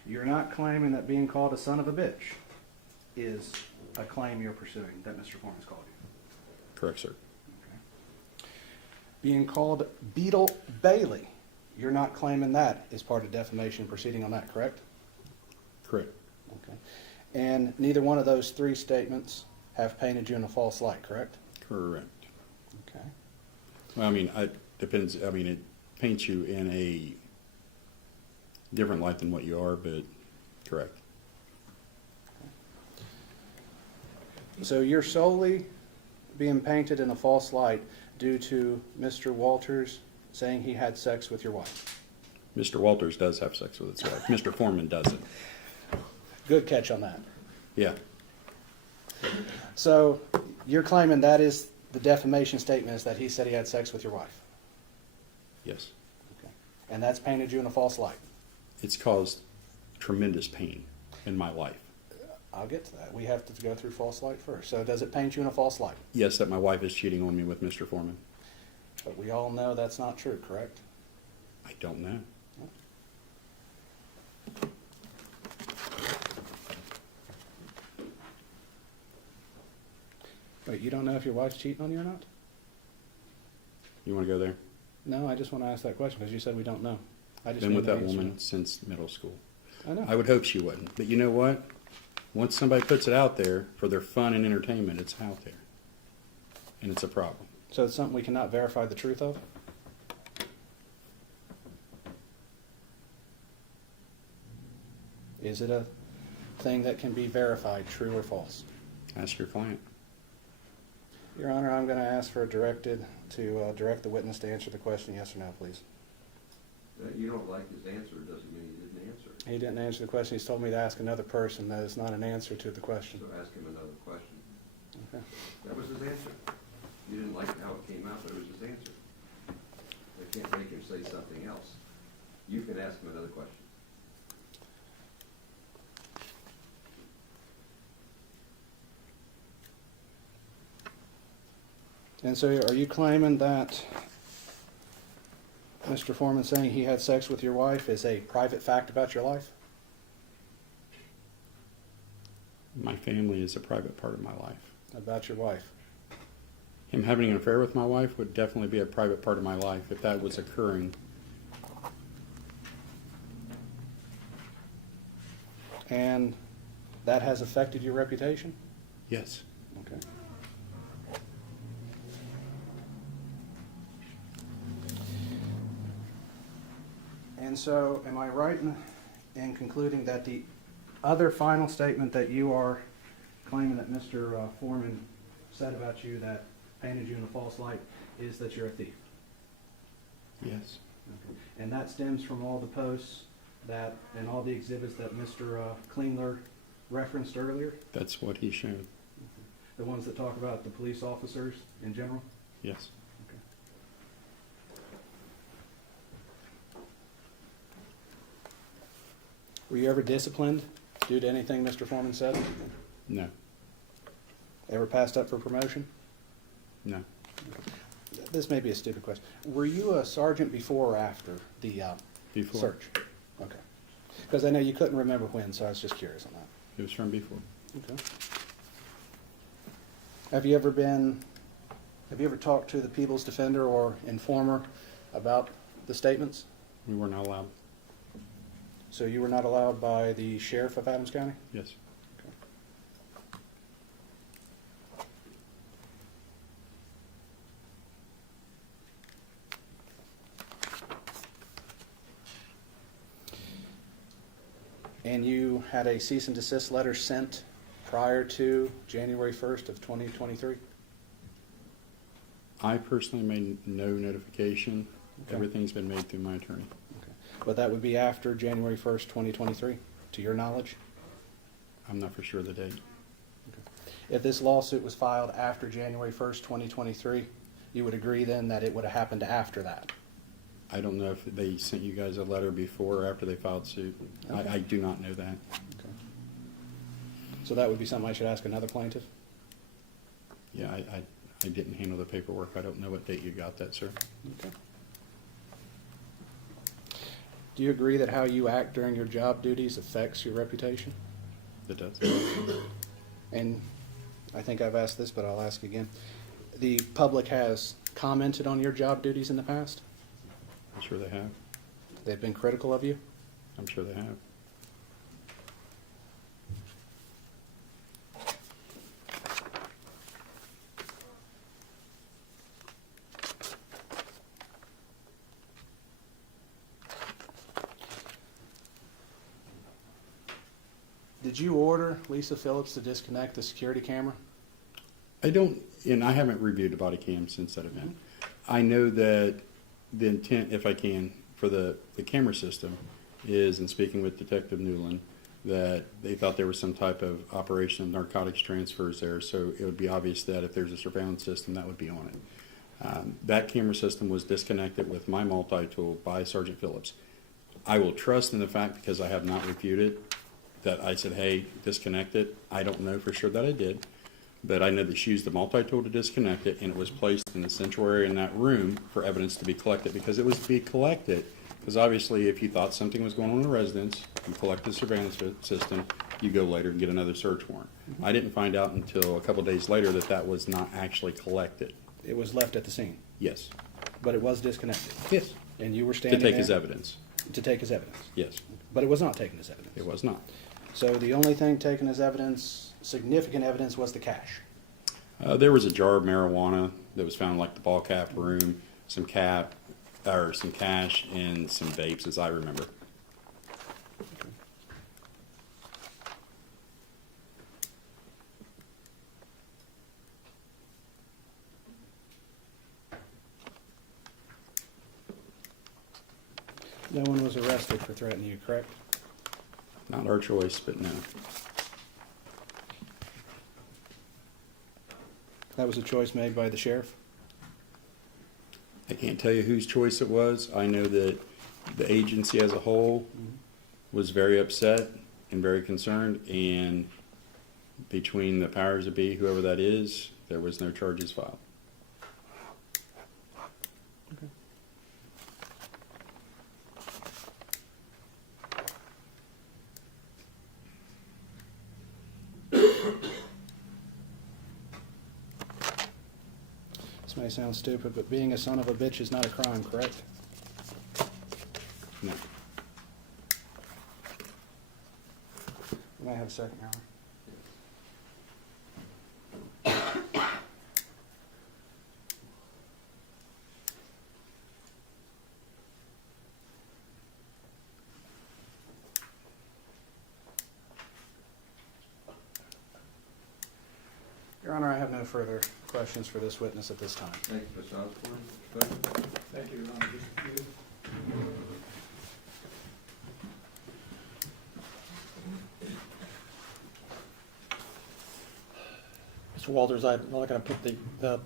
You're not claiming that being called a son of a bitch is a claim you're pursuing, that Mr. Foreman's called you? Correct, sir. Being called Beetle Bailey, you're not claiming that is part of defamation proceeding on that, correct? Correct. Okay. And neither one of those three statements have painted you in a false light, correct? Correct. Okay. Well, I mean, it depends. I mean, it paints you in a different light than what you are, but correct. So you're solely being painted in a false light due to Mr. Walters saying he had sex with your wife? Mr. Walters does have sex with his wife. Mr. Foreman doesn't. Good catch on that. Yeah. So you're claiming that is the defamation statement, is that he said he had sex with your wife? Yes. Okay. And that's painted you in a false light? It's caused tremendous pain in my life. I'll get to that. We have to go through false light first. So does it paint you in a false light? Yes, that my wife is cheating on me with Mr. Foreman. But we all know that's not true, correct? I don't know. Wait, you don't know if your wife's cheating on you or not? You want to go there? No, I just want to ask that question because you said we don't know. I just Been need with to know that yes or woman no. since middle school. I know. I would hope she wouldn't. But you know what? Once somebody puts it out there for their fun and entertainment, it's out there. And it's a problem. So it's something we cannot verify the truth of? Is it a thing that can be verified, true or false? Ask your client. Your Honor, I'm going to ask for a direct the witness to answer the question, yes or no, please. You don't like his answer, doesn't mean he didn't answer it. He didn't answer the question. He's told me to ask another person. That is not an answer to the question. So ask him another question. Okay. That was his answer. You didn't like how it came out, but it was his answer. They can't make him say something else. You can ask him another question. And so are you claiming that Mr. Foreman saying he had sex with your wife is a private fact about your life? My family is a private part of my life. About your wife? Him having an affair with my wife would definitely be a private part of my life if that was occurring. And that has affected your reputation? Yes. Okay. And so, am I right in concluding that the other final statement that you are claiming that Mr. Foreman said about you that painted you in a false light is that you're a thief? Yes. Okay. And that stems from all the posts that and all the exhibits that Mr. Klingler referenced earlier? That's what he showed. The ones that talk about the police officers in general? Yes. Okay. Were you ever disciplined due to anything Mr. Foreman said? No. Ever passed up for promotion? No. This may be a stupid question. Were you a sergeant before or after the Before. search? Okay. Because I know you couldn't remember when, so I was just curious on that. It was from before. Okay. Have you ever talked to the People's Defender or Informer about the statements? We were not allowed. So you were not allowed by the Sheriff of Adams County? Yes. And you had a cease and desist letter sent prior to January 1st of 2023? I personally made no notification. Okay. Everything's been made through my attorney. Okay. But that would be after January 1st, 2023, to your knowledge? I'm not for sure of the date. If this lawsuit was filed after January 1st, 2023, you would agree then that it would have happened after that? I don't know if they sent you guys a letter before or after they filed suit. Okay. I do not know that. Okay. So that would be something I should ask another plaintiff? Yeah, I didn't handle the paperwork. I don't know what date you got that, sir. Okay. Do you agree that how you act during your job duties affects your reputation? It does. And I think I've asked this, but I'll ask again. The public has commented on your job duties in the past? I'm sure they have. They've been critical of you? I'm sure they have. Did you order Lisa Phillips to disconnect the security camera? I don't, and I haven't reviewed the body cam since that event. I know that the intent, if I can, for the camera system is, in speaking with Detective Newland, that they thought there was some type of operation of narcotics transfers there, so it would be obvious that if there's a surveillance system, that would be on it. That camera system was disconnected with my multi-tool by Sergeant Phillips. I will trust in the fact, because I have not reviewed it, that I said, hey, disconnect it. I don't know for sure that I did, but I know that she used the multi-tool to disconnect it, and it was placed in the central area in that room for evidence to be collected, because it was to be collected. Because obviously, if you thought something was going on in the residence, you collect the surveillance system, you go later and get another search warrant. I didn't find out until a couple of days later that that was not actually collected. It was left at the scene, Yes. but it was disconnected. Yes. And you were To standing take there? as evidence. To take as evidence. Yes. But it was not taken as evidence. It was not. So the only thing taken as evidence, significant evidence, was the cash. There was a jar of marijuana that was found in like the ball cap room, some cash, and some vapes, as I remember. No one was arrested for threatening you, correct? Not our choice, but no. That was a choice made by the sheriff? I can't tell you whose choice it was. I know that the agency as a whole was very upset and very concerned, and between the powers that be, whoever that is, there was no charges filed. This may sound stupid, but being a son of a bitch is not a crime, correct? No. You may have a second, Your Honor. Your Honor, I have no further questions for this witness at this time. Thank you, Ms. Osborne. Good. Thank you, Your Honor. Just you. Mr. Walters, I'm not going to put the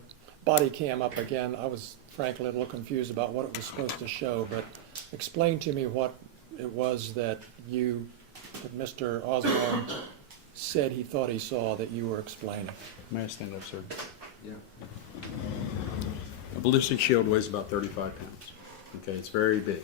body cam up again. I was frankly a little confused about what it was supposed to show, but explain to me what it was that Mr. Osborne said he thought he saw that you were explaining. May I stand up, sir? Yeah. A ballistic shield weighs about 35 pounds. Okay, it's very big.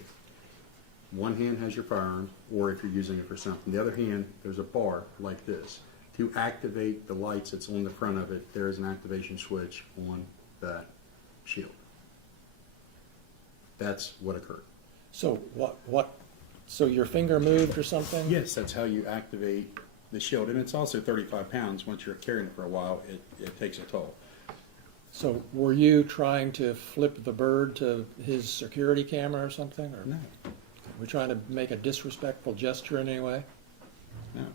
One hand has your firearm, or if you're using it for something. The other hand, there's a bar like this. To activate the lights that's on the front of it, there is an activation switch on that shield. That's what occurred. So so your finger moved or something? Yes, that's how you activate the shield. And it's also 35 pounds. Once you're carrying it for a while, it takes a toll. So were you trying to flip the bird to his security camera or something? Or No. were you trying to make a disrespectful gesture in any way? No.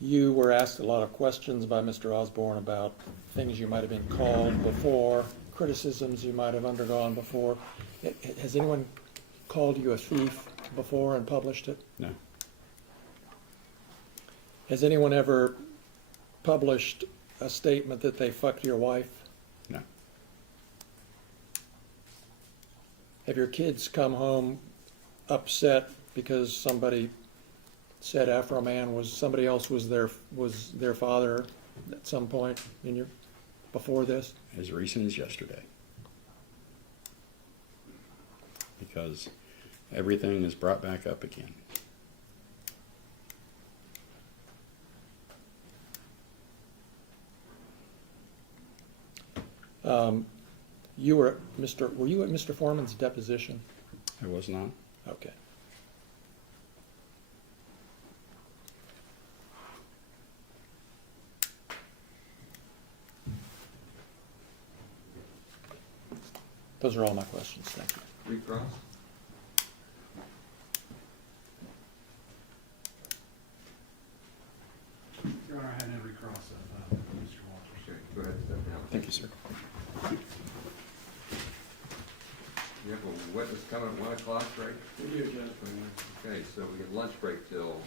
You were asked a lot of questions by Mr. Osborne about things you might have been called before, criticisms you might have undergone before. Has anyone called you a thief before and published it? No. Has anyone ever published a statement that they fucked your wife? No. Have your kids come home upset because somebody said Afroman was somebody else was their father at some point before this? As recent as yesterday. Because everything is brought back up again. Were you at Mr. Foreman's deposition? I was not. Okay. Those are all my questions. Thank you. Recross? Thank you, sir. You have a witness coming at 1 o'clock, right? We do, Judge. Okay, so we get lunch break till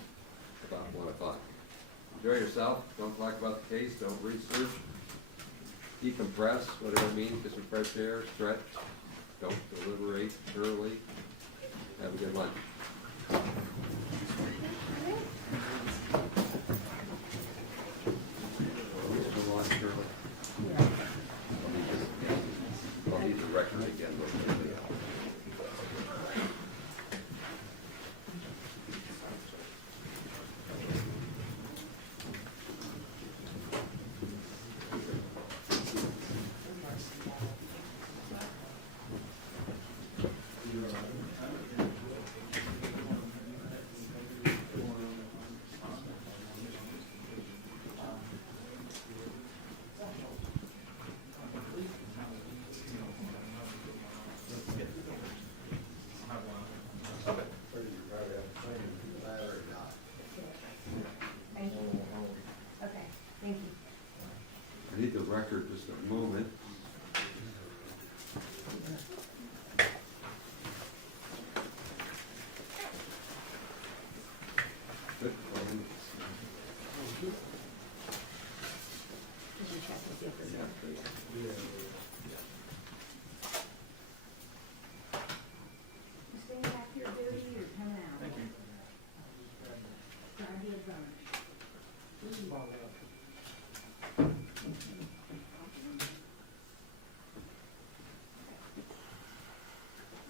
about 1 o'clock. Enjoy yourself, don't talk about the case, don't research, decompress, whatever it means, get some fresh air, stretch, don't deliberate early, have a good lunch. Mr. Lunch, Shirley? I'll need the record again, but really, Okay, thank you. I need the record just a moment. Good. Did you check to see if there's Yeah, a- please. You staying back here, Duty, or coming out? Thank you. Drive you a bunch.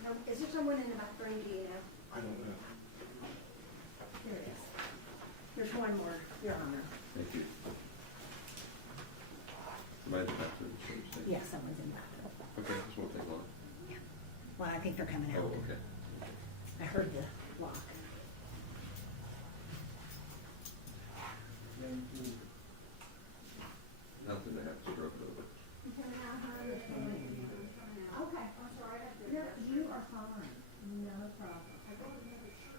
No, is there someone in the back room, do you know? I don't know. Here it is. There's one more, Your Honor. Thank you. Might have to change things. Yeah, someone's in the bathroom. Okay, this won't take long. Well, I think they're coming Oh, out. okay. I heard the lock. Nothing to have to stroke it over. Okay, I'm sorry. You are fine. No problem.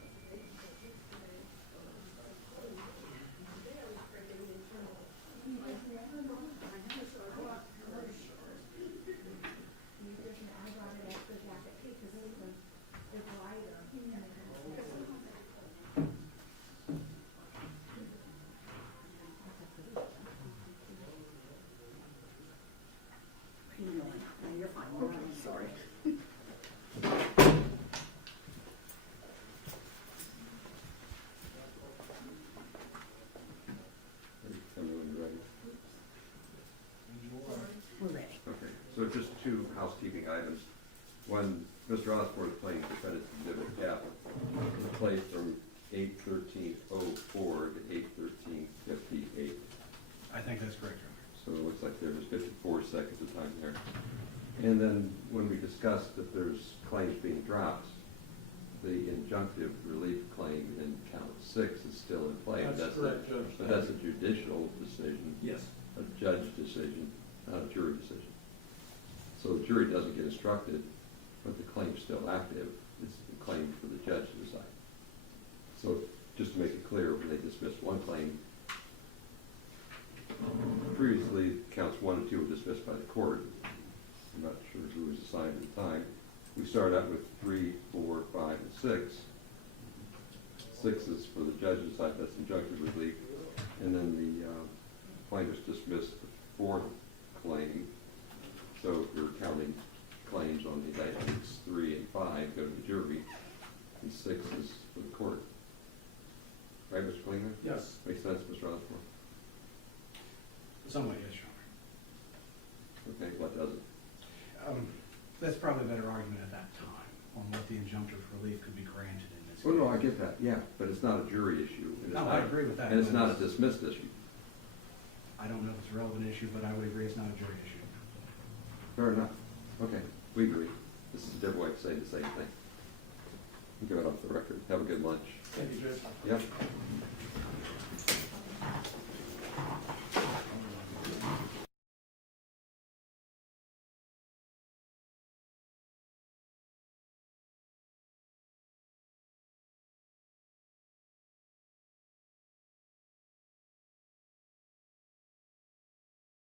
You're fine. Sorry. Everyone ready? We're ready. Okay, so just two housekeeping items. One, Mr. Osborne's playing defendant's exhibit F. It's played from 8:13:04 to 8:13:58. I think that's correct, Your So it looks like there was 54 seconds of time there. And then when we discussed that there's claims being dropped, the injunctive relief claim in count 6 is still in play. That's correct, Judge. But that's a judicial decision. Yes. A judge decision, not a jury decision. So the jury doesn't get instructed, but the claim's still active. It's the claim for the judge to decide. So just to make it clear, when they dismissed one claim, previously counts 1 and 2 were dismissed by the court. I'm not sure who was assigned at the time. We started out with 3, 4, 5, and 6. 6 is for the judge to decide, that's injunctive relief. And then the plaintiffs dismissed the 4th claim. So if you're counting claims on the indictments, 3 and 5 go to the jury, and 6 is for the court. Right, Mr. Klingman? Yes. Makes sense, Mr. Osborne? Somewhat, yes, Your Okay, what doesn't? Honor. That's probably a better argument at that time on what the injunctive relief could be granted in this. Well, no, I case. get that, yeah, but it's not a jury issue. and it's No, not- I agree with that, And it's but not a it's- dismissed issue. I don't know if it's a relevant issue, but I would agree it's not a jury issue. Fair enough. Okay, we agree. This is a different way of saying the same thing. We'll get it off the record. Have a good lunch. Thank you, Judge. Yep.